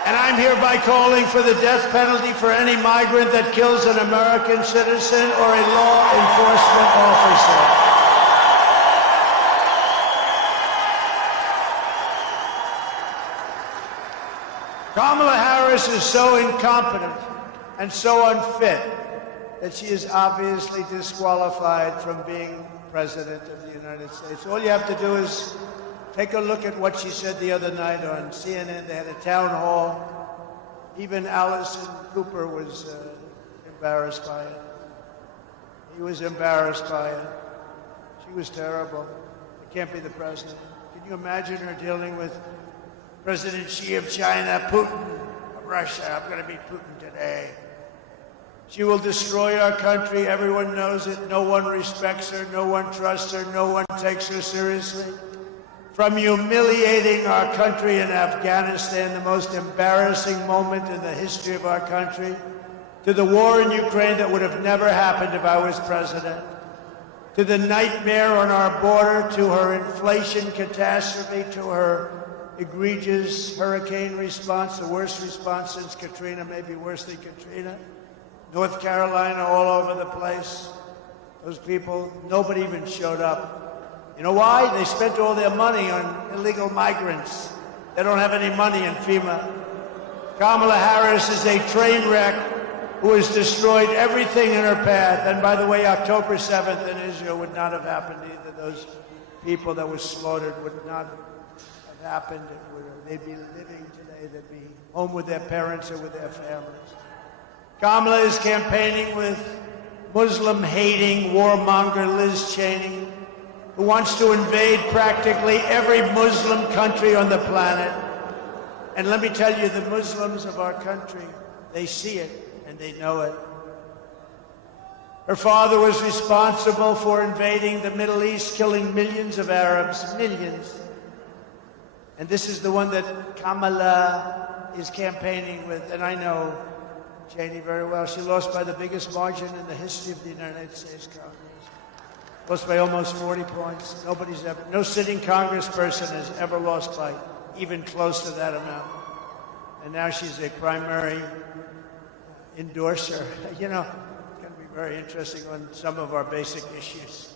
And I'm hereby calling for the death penalty for any migrant that kills an American citizen or a law enforcement officer. Kamala Harris is so incompetent and so unfit that she is obviously disqualified from being President of the United States. All you have to do is take a look at what she said the other night on CNN. They had a town hall. Even Allison Cooper was embarrassed by it. He was embarrassed by it. She was terrible. It can't be the president. Can you imagine her dealing with President Xi of China, Putin of Russia? I'm going to meet Putin today. She will destroy our country. Everyone knows it. No one respects her. No one trusts her. No one takes her seriously. From humiliating our country in Afghanistan, the most embarrassing moment in the history of our country, to the war in Ukraine that would have never happened if I was president, to the nightmare on our border, to her inflation catastrophe, to her egregious hurricane response, the worst response since Katrina, maybe worse than Katrina. North Carolina, all over the place. Those people, nobody even showed up. You know why? They spent all their money on illegal migrants. They don't have any money in FEMA. Kamala Harris is a train wreck who has destroyed everything in her path. And by the way, October 7th in Israel would not have happened either. Those people that were slaughtered would not have happened. They'd be living today. They'd be home with their parents or with their families. Kamala is campaigning with Muslim-hating warmonger Liz Cheney, who wants to invade practically every Muslim country on the planet. And let me tell you, the Muslims of our country, they see it and they know it. Her father was responsible for invading the Middle East, killing millions of Arabs, millions. And this is the one that Kamala is campaigning with, and I know Cheney very well. She lost by the biggest margin in the history of the United States Congress. Lost by almost 40 points. No sitting congressperson has ever lost by even close to that amount. And now she's a primary endorser. You know, it's going to be very interesting on some of our basic issues.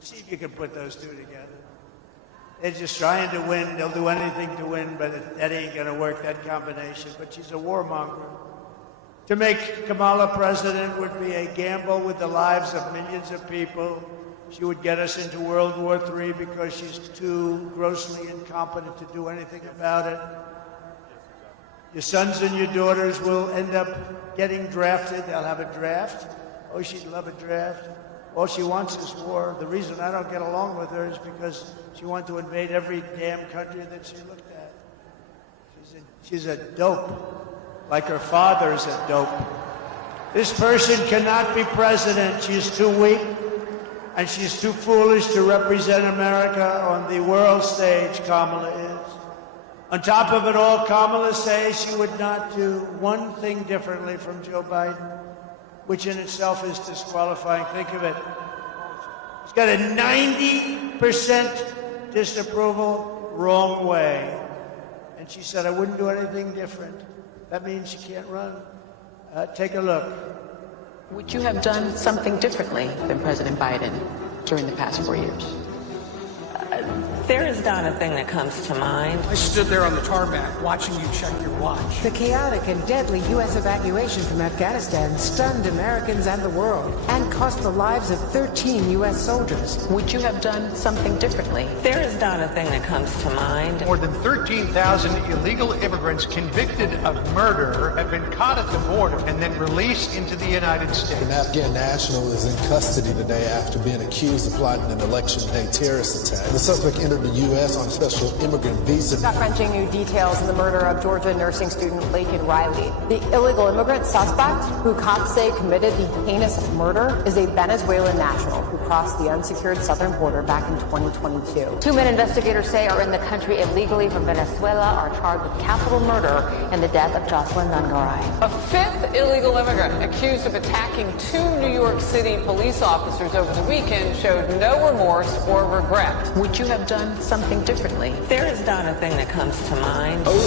See if you can put those two together. They're just trying to win. They'll do anything to win, but that ain't going to work, that combination. But she's a warmonger. To make Kamala president would be a gamble with the lives of millions of people. She would get us into World War III because she's too grossly incompetent to do anything about it. Your sons and your daughters will end up getting drafted. They'll have a draft. Oh, she'd love a draft. All she wants is war. The reason I don't get along with her is because she wants to invade every damn country that she looked at. She's a dope. Like her father's a dope. This person cannot be president. She's too weak, and she's too foolish to represent America on the world stage, Kamala is. On top of it all, Kamala says she would not do one thing differently from Joe Biden, which in itself is disqualifying. Think of it. She's got a 90% disapproval, wrong way. And she said, I wouldn't do anything different. That means she can't run. Take a look. Would you have done something differently than President Biden during the past 4 years? There is not a thing that comes to mind. I stood there on the tarmac watching you check your watch. The chaotic and deadly U.S. evacuation from Afghanistan stunned Americans and the world and cost the lives of 13 U.S. soldiers. Would you have done something differently? There is not a thing that comes to mind. More than 13,000 illegal immigrants convicted of murder have been caught at the border and then released into the United States. An Afghan national is in custody today after being accused of plotting an election day terrorist attack. The suspect entered the U.S. on a special immigrant visa. Gut-wrenching new details in the murder of Georgia nursing student Laken Riley. The illegal immigrant suspect, who cops say committed the heinous murder, is a Venezuelan national who crossed the unsecured southern border back in 2022. 2 men investigators say are in the country illegally from Venezuela are charged with capital murder in the death of Jocelyn Nungaray. A 5th illegal immigrant accused of attacking 2 New York City police officers over the weekend showed no remorse or regret. Would you have done something differently? There is not a thing that comes to mind. Only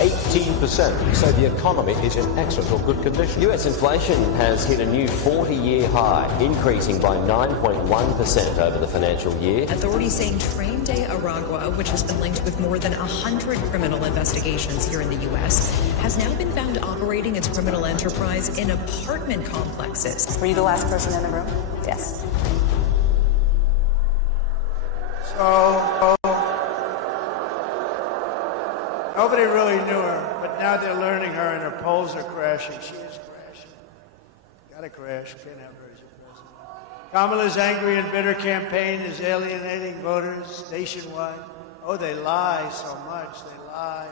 18% say the economy is in excellent or good condition. US inflation has hit a new 40-year high, increasing by 9.1% over the financial year. Authorities saying Train de Aragua, which has been linked with more than 100 criminal investigations here in the U.S., has now been found operating its criminal enterprise in apartment complexes. Were you the last person in the room? Yes. So, nobody really knew her, but now they're learning her and her polls are crashing. She is crashing. Gotta crash. Can't have her as your president. Kamala's angry and bitter campaign is alienating voters nationwide. Oh, they lie so much. They lie.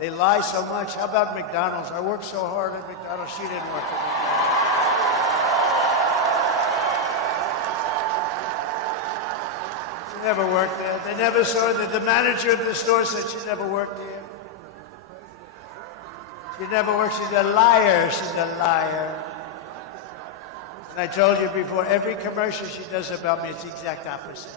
They lie so much. How about McDonald's? I worked so hard at McDonald's. She didn't work at McDonald's. She never worked there. They never saw that. The manager of the store said she never worked there. She never worked. She's a liar. She's a liar. And I told you before, every commercial she does about me, it's the exact opposite.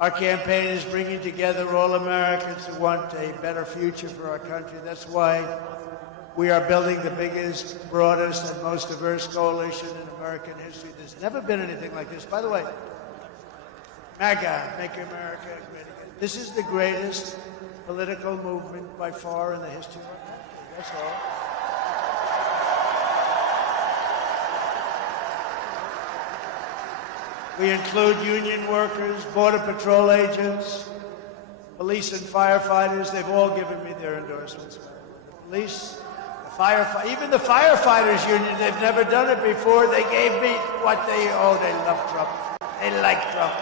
Our campaign is bringing together all Americans who want a better future for our country. That's why we are building the biggest, broadest, and most diverse coalition in American history. There's never been anything like this. By the way, MAGA, Make America Great Again. This is the greatest political movement by far in the history of our country. That's all. We include union workers, border patrol agents, police and firefighters. They've all given me their endorsements. The police, even the firefighters union, they've never done it before. They gave me what they love Trump. They like Trump.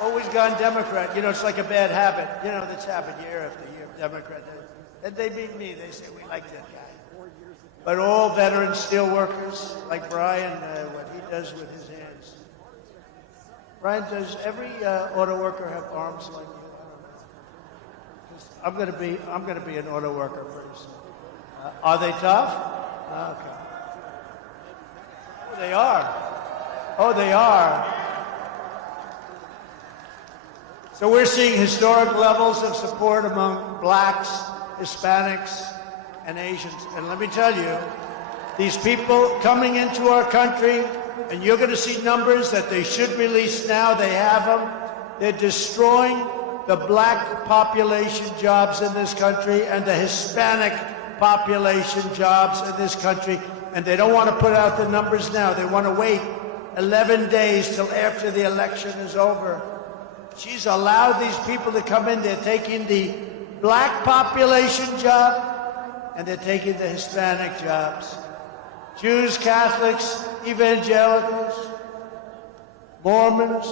Always gone Democrat. You know, it's like a bad habit. You know, that's happened year after year, Democrat. Then they beat me. They say, we like that guy. But all veteran steel workers, like Brian, what he does with his hands. Brian, does every auto worker have arms like you? I'm going to be an auto worker pretty soon. Are they tough? Okay. Oh, they are. Oh, they are. So we're seeing historic levels of support among blacks, Hispanics, and Asians. And let me tell you, these people coming into our country, and you're going to see numbers that they should release now. They have them. They're destroying the black population jobs in this country and the Hispanic population jobs in this country. And they don't want to put out the numbers now. They want to wait 11 days till after the election is over. She's allowed these people to come in. They're taking the black population job and they're taking the Hispanic jobs. Jews, Catholics, evangelicals, Mormons,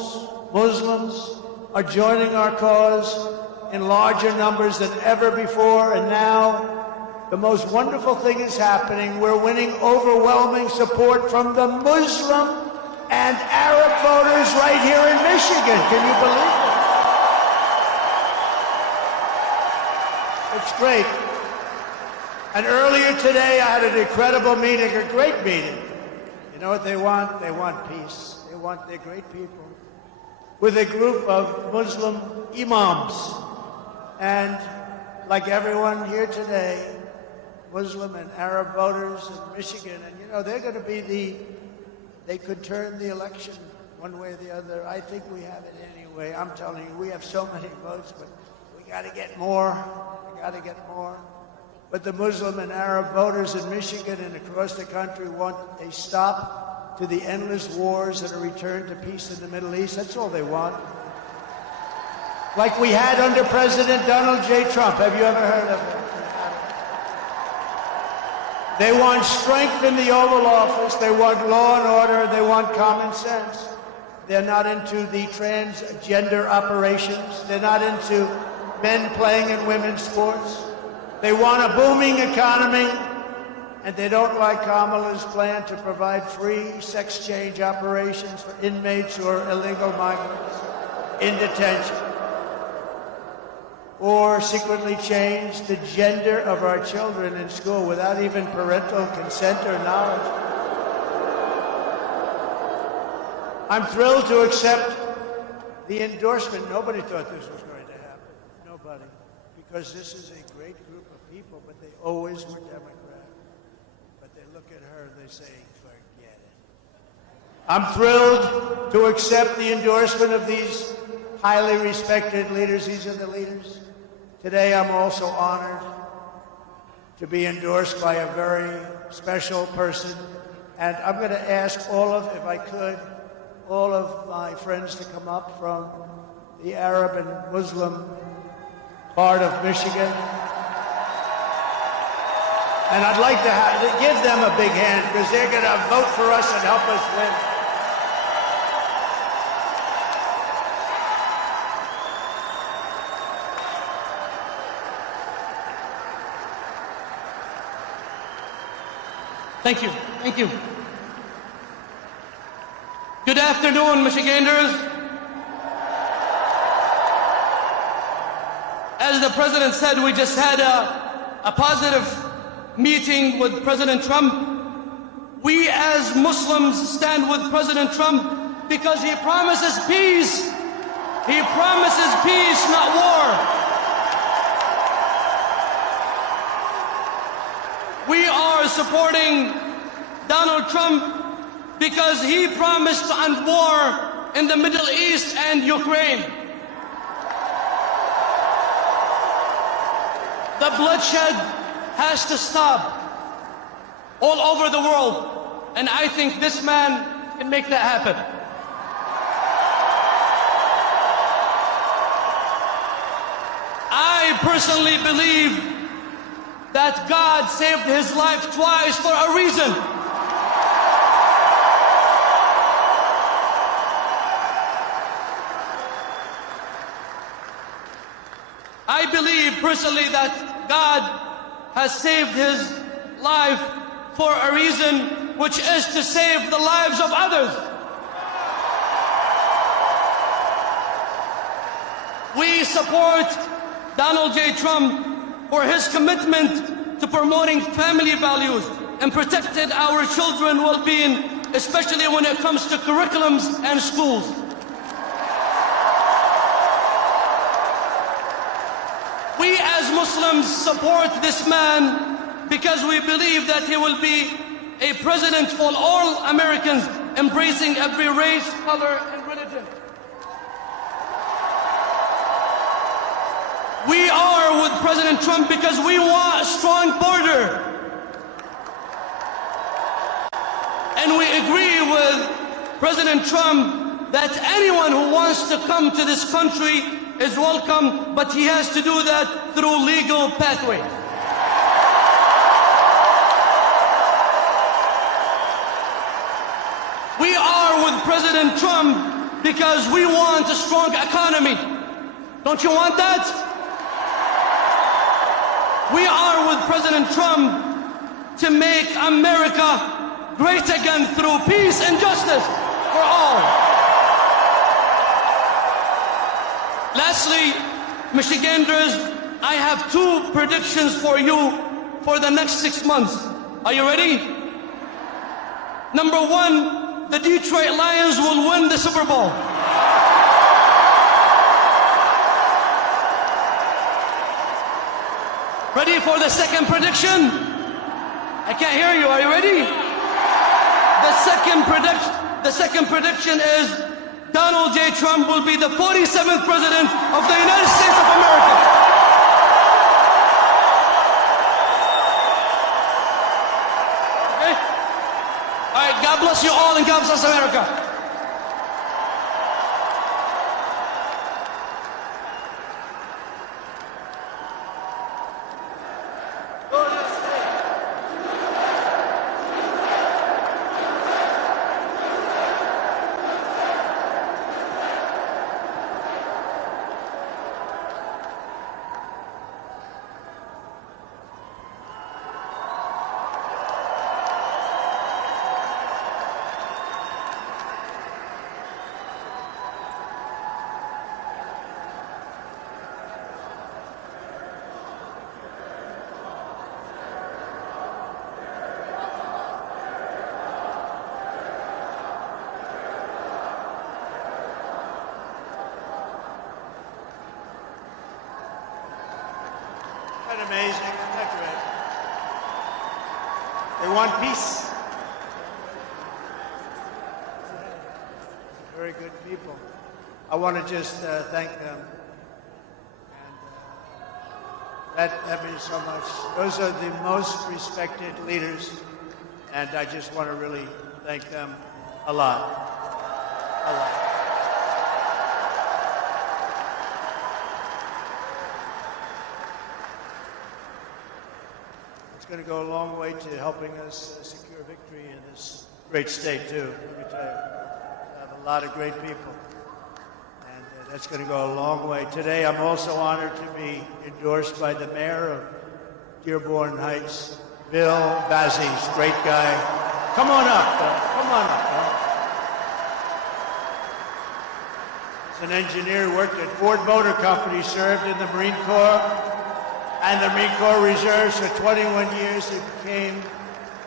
Muslims are joining our cause in larger numbers than ever before. And now the most wonderful thing is happening. We're winning overwhelming support from the Muslim and Arab voters right here in Michigan. Can you believe it? It's great. And earlier today, I had an incredible meeting, a great meeting. You know what they want? They want peace. They're great people. With a group of Muslim imams. And like everyone here today, Muslim and Arab voters in Michigan. And you know, they're going to be they could turn the election one way or the other. I think we have it anyway. I'm telling you, we have so many votes, but we got to get more. We got to get more. But the Muslim and Arab voters in Michigan and across the country want a stop to the endless wars and a return to peace in the Middle East. That's all they want. Like we had under President Donald J. Trump. Have you ever heard of it? They want strength in the Oval Office. They want law and order. They want common sense. They're not into the transgender operations. They're not into men playing in women's sports. They want a booming economy, and they don't like Kamala's plan to provide free sex change operations for inmates who are illegal migrants in detention, or secretly change the gender of our children in school without even parental consent or knowledge. I'm thrilled to accept the endorsement. Nobody thought this was going to happen. Nobody. Because this is a great group of people, but they always were Democrat. But they look at her and they say, forget it. I'm thrilled to accept the endorsement of these highly respected leaders. These are the leaders. Today, I'm also honored to be endorsed by a very special person. And I'm going to ask if I could, all of my friends to come up from the Arab and Muslim part of Michigan. And I'd like to give them a big hand because they're going to vote for us and help us win. Thank you. Thank you. Good afternoon, Michiganders. As the President said, we just had a positive meeting with President Trump. We as Muslims stand with President Trump because he promises peace. He promises peace, not war. We are supporting Donald Trump because he promised to end war in the Middle East and Ukraine. The bloodshed has to stop all over the world, and I think this man can make that happen. I personally believe that God saved his life twice for a reason. I believe personally that God has saved his life for a reason, which is to save the lives of others. We support Donald J. Trump for his commitment to promoting family values and protecting our children's well-being, especially when it comes to curriculums and schools. We as Muslims support this man because we believe that he will be a president for all Americans, embracing every race, color, and religion. We are with President Trump because we want a strong border. And we agree with President Trump that anyone who wants to come to this country is welcome, but he has to do that through legal pathway. We are with President Trump because we want a strong economy. Don't you want that? We are with President Trump to make America great again through peace and justice for all. Lastly, Michiganders, I have 2 predictions for you for the next 6 months. Are you ready? Number 1, the Detroit Lions will win the Super Bowl. Ready for the second prediction? I can't hear you. Are you ready? The second prediction is Donald J. Trump will be the 47th President of the United States of America. Okay? All right, God bless you all and God bless America. Amazing, isn't that great? They want peace. Very good people. I want to just thank them. And that means so much. Those are the most respected leaders, and I just want to really thank them a lot. A lot. It's going to go a long way to helping us secure victory in this great state, too. Let me tell you, we have a lot of great people, and that's going to go a long way. Today, I'm also honored to be endorsed by the mayor of Dearborn Heights, Bill Bazzi's great guy. Come on up, Bill. Come on up, Bill. He's an engineer who worked at Ford Motor Company, served in the Marine Corps and the Marine Corps Reserves for 21 years. He became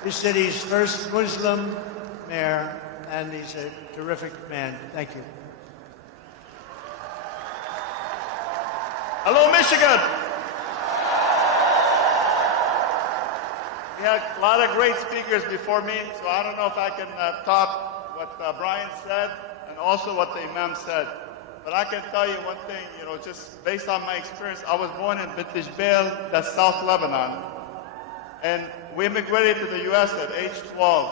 the city's first Muslim mayor, and he's a terrific man. Thank you. Hello, Michigan. We had a lot of great speakers before me, so I don't know if I can top what Brian said and also what the Imam said. But I can tell you one thing, just based on my experience, I was born in Bitishbel, that's South Lebanon. And we immigrated to the U.S. at age 12.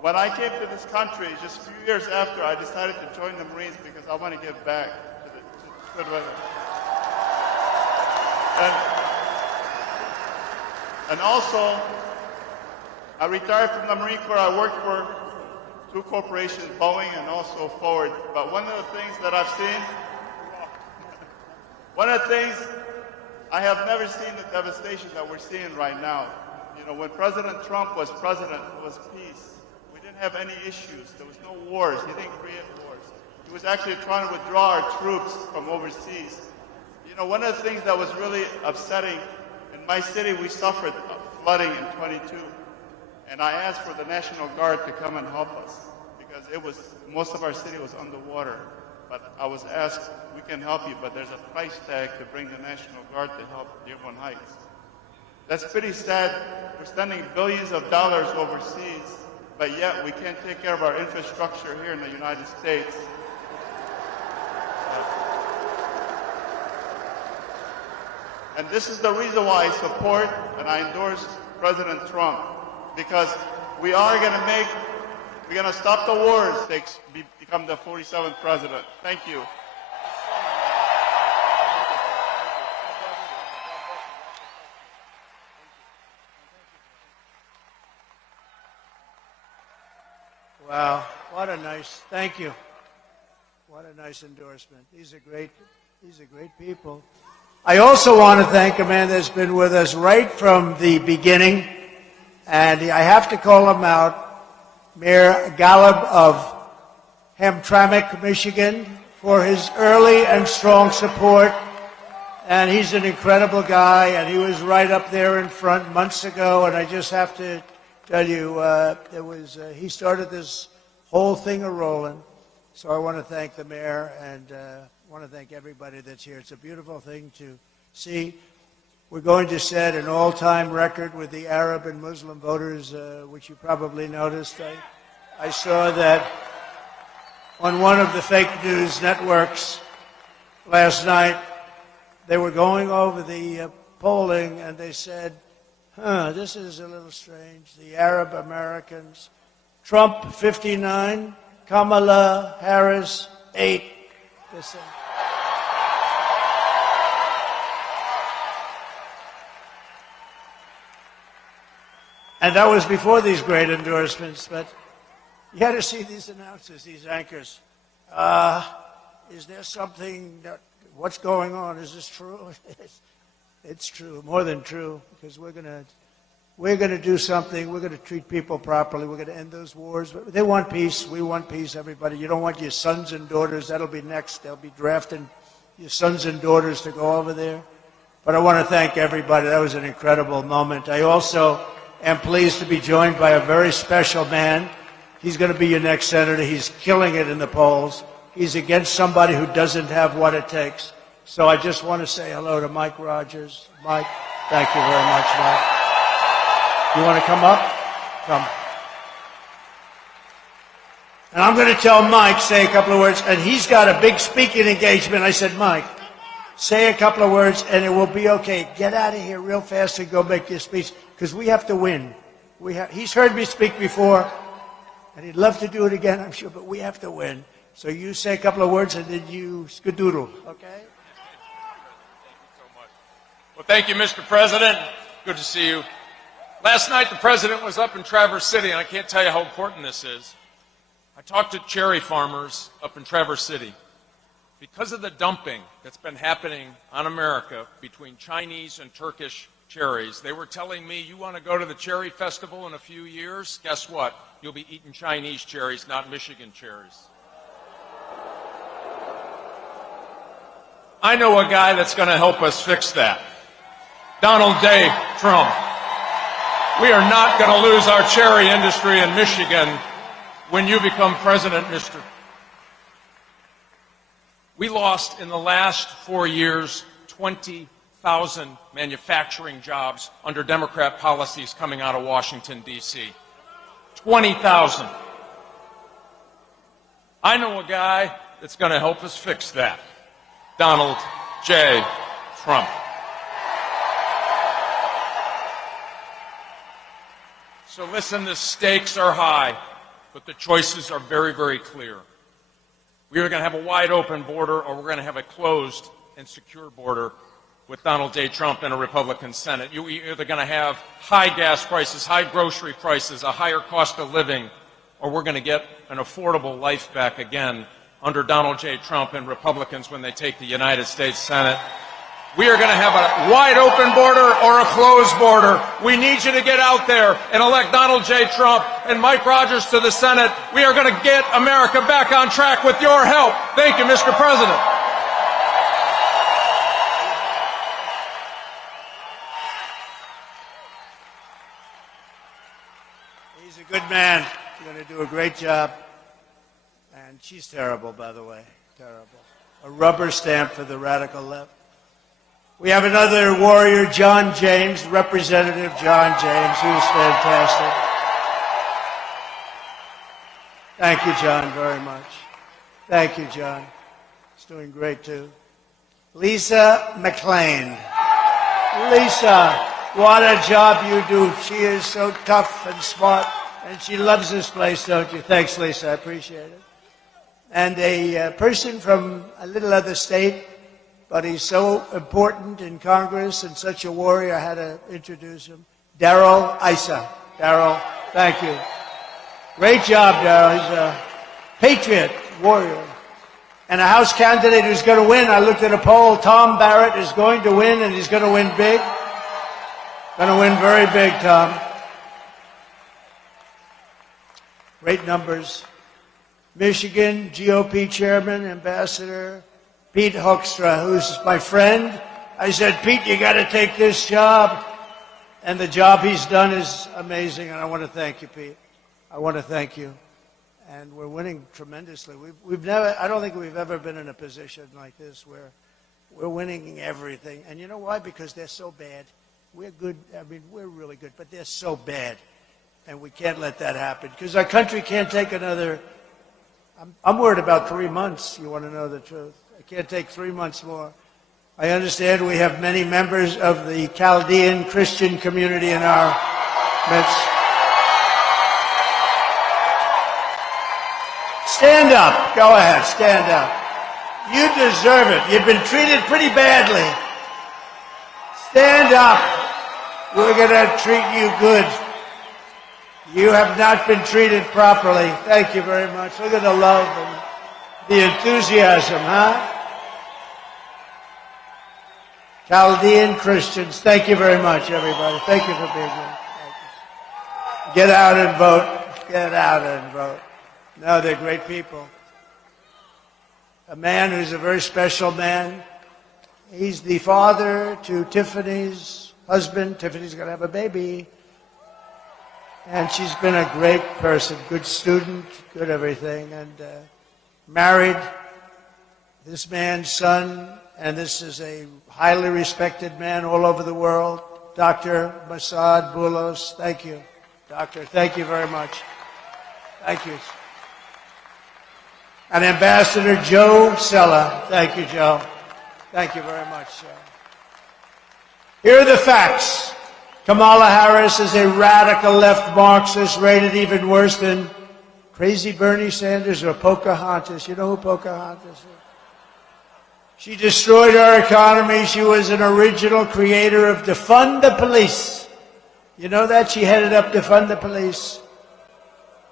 When I came to this country, just a few years after, I decided to join the Marines because I want to give back to good weather. And also, I retired from the Marine Corps. I worked for two corporations, Boeing and also Ford. But one of the things that I've seen, I have never seen the devastation that we're seeing right now. When President Trump was president, it was peace. We didn't have any issues. There was no wars. He didn't create wars. He was actually trying to withdraw our troops from overseas. One of the things that was really upsetting, in my city, we suffered flooding in 22. And I asked for the National Guard to come and help us because most of our city was underwater. But I was asked, we can help you, but there's a price tag to bring the National Guard to help Dearborn Heights. That's pretty sad. We're spending billions of dollars overseas, but yet we can't take care of our infrastructure here in the United States. And this is the reason why I support and I endorse President Trump. Because we're going to stop the wars to become the 47th president. Thank you. Wow, thank you. What a nice endorsement. These are great people. I also want to thank a man that's been with us right from the beginning. And I have to call him out, Mayor Gallup of Hamtramck, Michigan, for his early and strong support. And he's an incredible guy, and he was right up there in front months ago. And I just have to tell you, he started this whole thing a-rolling. So I want to thank the mayor, and want to thank everybody that's here. It's a beautiful thing to see. We're going to set an all-time record with the Arab and Muslim voters, which you probably noticed. I saw that on one of the fake news networks last night. They were going over the polling, and they said, this is a little strange. The Arab Americans, Trump 59, Kamala Harris 8%. And that was before these great endorsements, but you got to see these announcers, these anchors. Is there something what's going on? Is this true? It's true, more than true, because we're going to do something. We're going to treat people properly. We're going to end those wars. They want peace. We want peace, everybody. You don't want your sons and daughters. That'll be next. They'll be drafting your sons and daughters to go over there. But I want to thank everybody. That was an incredible moment. I also am pleased to be joined by a very special man. He's going to be your next senator. He's killing it in the polls. He's against somebody who doesn't have what it takes. So I just want to say hello to Mike Rogers. Mike, thank you very much, Mike. You want to come up? Come. And I'm going to tell Mike, say a couple of words, and he's got a big speaking engagement. I said, Mike, say a couple of words, and it will be okay. Get out of here real fast and go make your speech, because we have to win. He's heard me speak before, and he'd love to do it again, I'm sure, but we have to win. So you say a couple of words, and then you skadoodle, okay? Well, thank you, Mr. President. Good to see you. Last night, the President was up in Traverse City, and I can't tell you how important this is. I talked to cherry farmers up in Traverse City. Because of the dumping that's been happening on America between Chinese and Turkish cherries, they were telling me, you want to go to the cherry festival in a few years? Guess what? You'll be eating Chinese cherries, not Michigan cherries. I know a guy that's going to help us fix that. Donald J. Trump. We are not going to lose our cherry industry in Michigan when you become president, Mr. We lost in the last 4 years 20,000 manufacturing jobs under Democrat policies coming out of Washington, D.C. 20,000. I know a guy that's going to help us fix that. Donald J. Trump. So listen, the stakes are high, but the choices are very, very clear. We are going to have a wide open border, or we're going to have a closed and secure border with Donald J. Trump and a Republican Senate. You're either going to have high gas prices, high grocery prices, a higher cost of living, or we're going to get an affordable life back again under Donald J. Trump and Republicans when they take the United States Senate. We are going to have a wide open border or a closed border. We need you to get out there and elect Donald J. Trump and Mike Rogers to the Senate. We are going to get America back on track with your help. Thank you, Mr. President. He's a good man. He's going to do a great job. And she's terrible, by the way. Terrible. A rubber stamp for the radical left. We have another warrior, John James, Representative John James, who's fantastic. Thank you, John, very much. Thank you, John. He's doing great, too. Lisa McLean. Lisa, what a job you do. She is so tough and smart, and she loves this place, don't you? Thanks, Lisa. I appreciate it. And a person from a little other state, but he's so important in Congress and such a warrior, I had to introduce him. Darrell Issa. Darrell, thank you. Great job, Darrell. He's a patriot, warrior. And a House candidate who's going to win. I looked at a poll. Tom Barrett is going to win, and he's going to win big. Going to win very big, Tom. Great numbers. Michigan GOP Chairman, Ambassador Pete Hoekstra, who's my friend. I said, Pete, you got to take this job. And the job he's done is amazing, and I want to thank you, Pete. I want to thank you. And we're winning tremendously. We've never, I don't think we've ever been in a position like this where we're winning everything. And you know why? Because they're so bad. We're good. I mean, we're really good, but they're so bad. And we can't let that happen because our country can't take another I'm worried about 3 months, you want to know the truth. I can't take 3 months more. I understand we have many members of the Chaldean Christian community in our midst. Stand up. Go ahead, stand up. You deserve it. You've been treated pretty badly. Stand up. We're going to treat you good. You have not been treated properly. Thank you very much. Look at the love and the enthusiasm, huh? Chaldean Christians, thank you very much, everybody. Thank you for being here. Get out and vote. Get out and vote. No, they're great people. A man who's a very special man. He's the father to Tiffany's husband. Tiffany's going to have a baby. And she's been a great person, good student, good everything. And married this man's son, and this is a highly respected man all over the world, Dr. Masad Boulos. Thank you, Doctor. Thank you very much. Thank you. And Ambassador Joe Sella. Thank you, Joe. Thank you very much. Here are the facts. Kamala Harris is a radical left Marxist, rated even worse than crazy Bernie Sanders or Pocahontas. You know who Pocahontas is? She destroyed our economy. She was an original creator of Defund the Police. You know that? She headed up Defund the Police.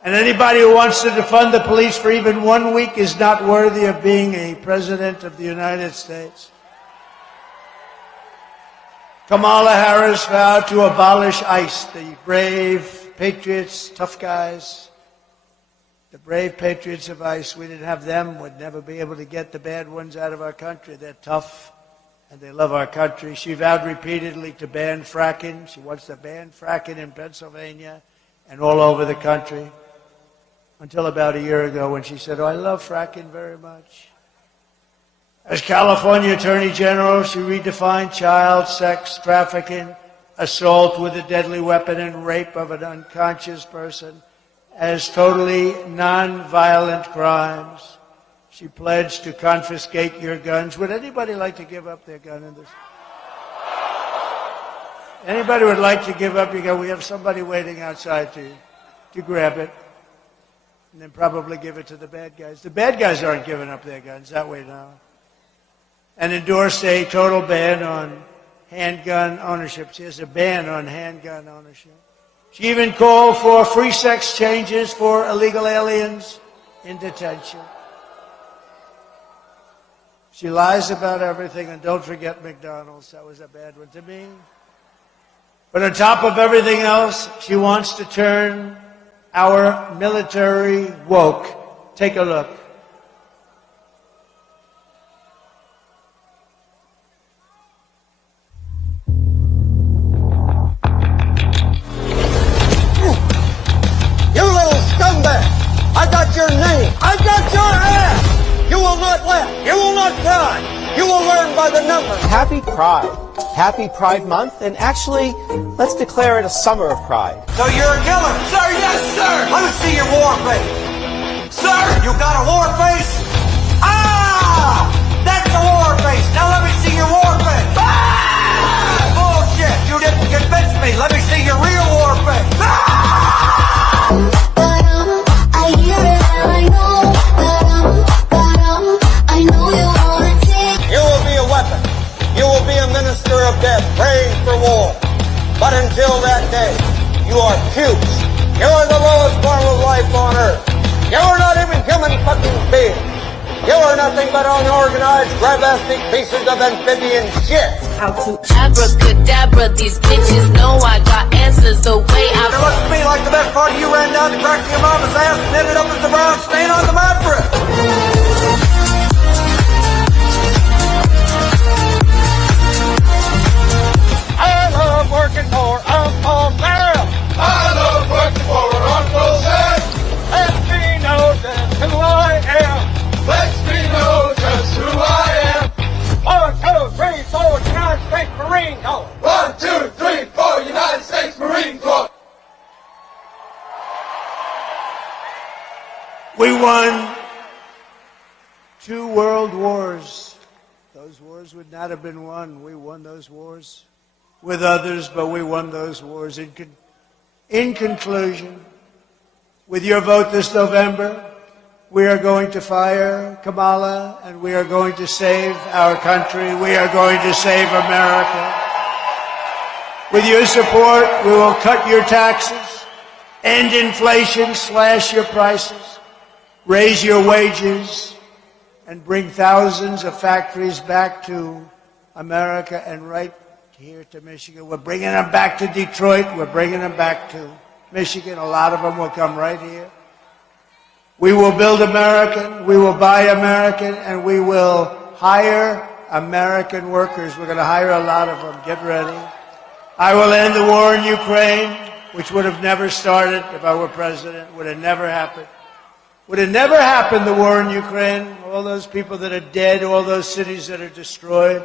And anybody who wants to defund the police for even 1 week is not worthy of being a president of the United States. Kamala Harris vowed to abolish ICE, the brave patriots, tough guys. The brave patriots of ICE, we didn't have them, would never be able to get the bad ones out of our country. They're tough, and they love our country. She vowed repeatedly to ban fracking. She wants to ban fracking in Pennsylvania and all over the country. Until about a year ago when she said, "Oh, I love fracking very much." As California Attorney General, she redefined child sex trafficking, assault with a deadly weapon, and rape of an unconscious person as totally non-violent crimes. She pledged to confiscate your guns. Would anybody like to give up their gun in this? Anybody would like to give up your gun? We have somebody waiting outside to grab it. And then probably give it to the bad guys. The bad guys aren't giving up their guns that way now. And endorsed a total ban on handgun ownership. She has a ban on handgun ownership. She even called for free sex changes for illegal aliens in detention. She lies about everything, and don't forget McDonald's. That was a bad one to me. But on top of everything else, she wants to turn our military woke. Take a look. You little scumbag! I got your name! I got your ass! You will not laugh! You will not cry! You will learn by the numbers! Happy Pride. Happy Pride Month, and actually, let's declare it a summer of pride. So you're a killer? Sir, yes, sir! Let me see your war face. Sir, you got a war face? Ah! That's a war face! Now let me see your war face! Ah! Bullshit! You didn't convince me! Let me see your real war face! Ah! I hear it and I know, I know you wanna take. You will be a weapon. You will be a minister of death, praying for war. But until that day, you are pukes. You are the lowest form of life on earth. You are not even human fucking beings. You are nothing but unorganized, grabastic pieces of amphibian shit. How to abracadabra, these bitches know I got answers the way I... It looks to me like the best part of you ran down the crack of your mama's ass and ended up as the brown stain on the mattress. Working for Uncle Sam. I love working for Uncle Sam. Let me know just who I am. Let me know just who I am. 1, 2, 3, 4, United States Marine Corps. 1, 2, 3, 4, United States Marine Corps. We won world wars, those wars would not have been won. We won those wars with others, but we won those wars. In conclusion, with your vote this November, we are going to fire Kamala, and we are going to save our country. We are going to save America. With your support, we will cut your taxes, end inflation, slash your prices, raise your wages, and bring thousands of factories back to America and right here to Michigan. We're bringing them back to Detroit. We're bringing them back to Michigan. A lot of them will come right here. We will build American, we will buy American, and we will hire American workers. We're going to hire a lot of them. Get ready. I will end the war in Ukraine, which would have never started if I were president. Would have never happened. Would have never happened, the war in Ukraine. All those people that are dead, all those cities that are destroyed,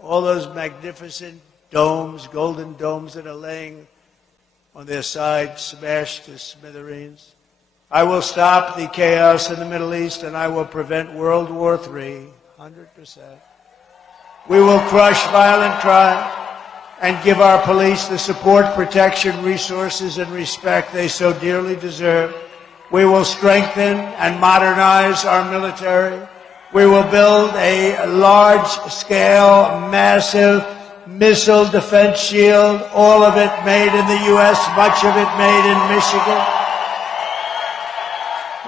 all those magnificent domes, golden domes that are laying on their side, smashed to smithereens. I will stop the chaos in the Middle East, and I will prevent World War III, 100%. We will crush violent crime and give our police the support, protection, resources, and respect they so dearly deserve. We will strengthen and modernize our military. We will build a large-scale, massive missile defense shield, all of it made in the U.S., much of it made in Michigan.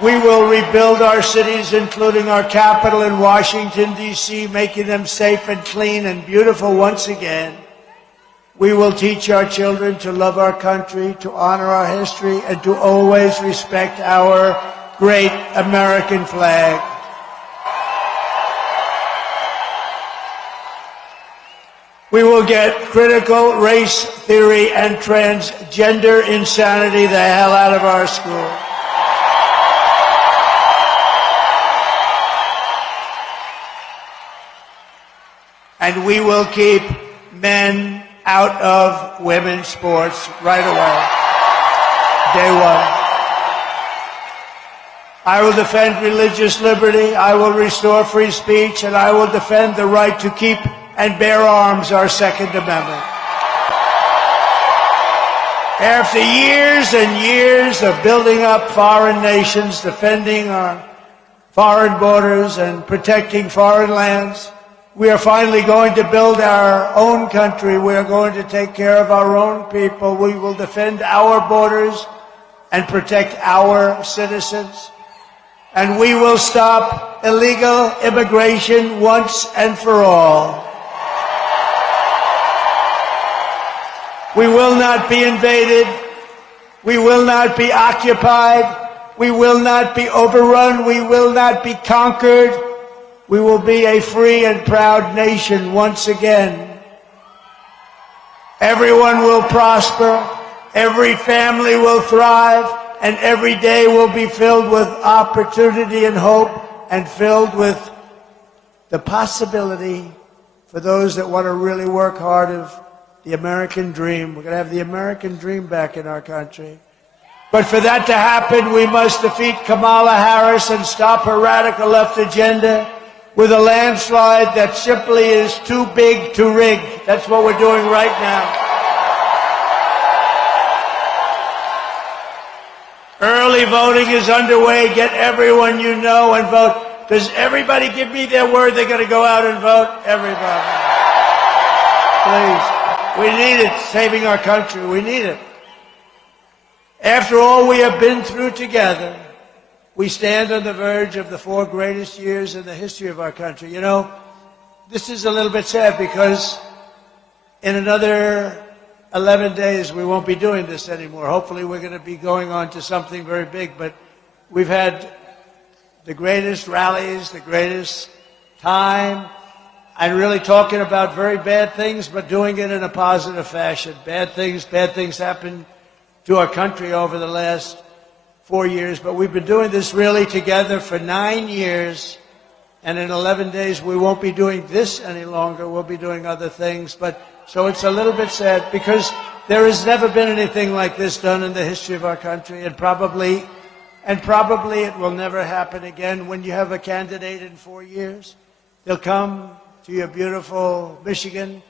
We will rebuild our cities, including our capital in Washington, D.C., making them safe and clean and beautiful once again. We will teach our children to love our country, to honor our history, and to always respect our great American flag. We will get critical race theory and transgender insanity the hell out of our school. And we will keep men out of women's sports right away. Day one. I will defend religious liberty. I will restore free speech, and I will defend the right to keep and bear arms, our Second Amendment. After years and years of building up foreign nations, defending our foreign borders and protecting foreign lands, we are finally going to build our own country. We are going to take care of our own people. We will defend our borders and protect our citizens. And we will stop illegal immigration once and for all. We will not be invaded. We will not be occupied. We will not be overrun. We will not be conquered. We will be a free and proud nation once again. Everyone will prosper, every family will thrive, and every day will be filled with opportunity and hope, and filled with the possibility for those that want to really work hard of the American dream. We're going to have the American dream back in our country. But for that to happen, we must defeat Kamala Harris and stop her radical left agenda with a landslide that simply is too big to rig. That's what we're doing right now. Early voting is underway. Get everyone you know and vote. Does everybody give me their word they're going to go out and vote? Everybody. Please. We need it. Saving our country. We need it. After all we have been through together, we stand on the verge of the 4 greatest years in the history of our country. You know, this is a little bit sad because in another 11 days we won't be doing this anymore. Hopefully we're going to be going on to something very big. But we've had the greatest rallies, the greatest time, and really talking about very bad things, but doing it in a positive fashion. Bad things happen to our country over the last 4 years, but we've been doing this really together for 9 years, and in 11 days we won't be doing this any longer. We'll be doing other things, but so it's a little bit sad because there has never been anything like this done in the history of our country, and probably it will never happen again. When you have a candidate in 4 years They'll come to your beautiful Michigan,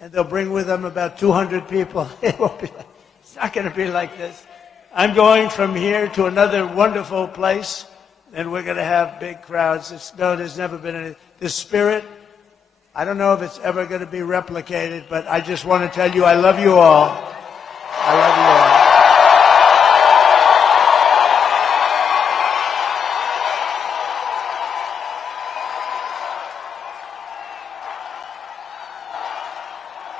and they'll bring with them about 200 people. It's not going to be like this. I'm going from here to another wonderful place, and we're going to have big crowds. There's never been any. This spirit, I don't know if it's ever going to be replicated, but I just want to tell you I love you all. I love you all.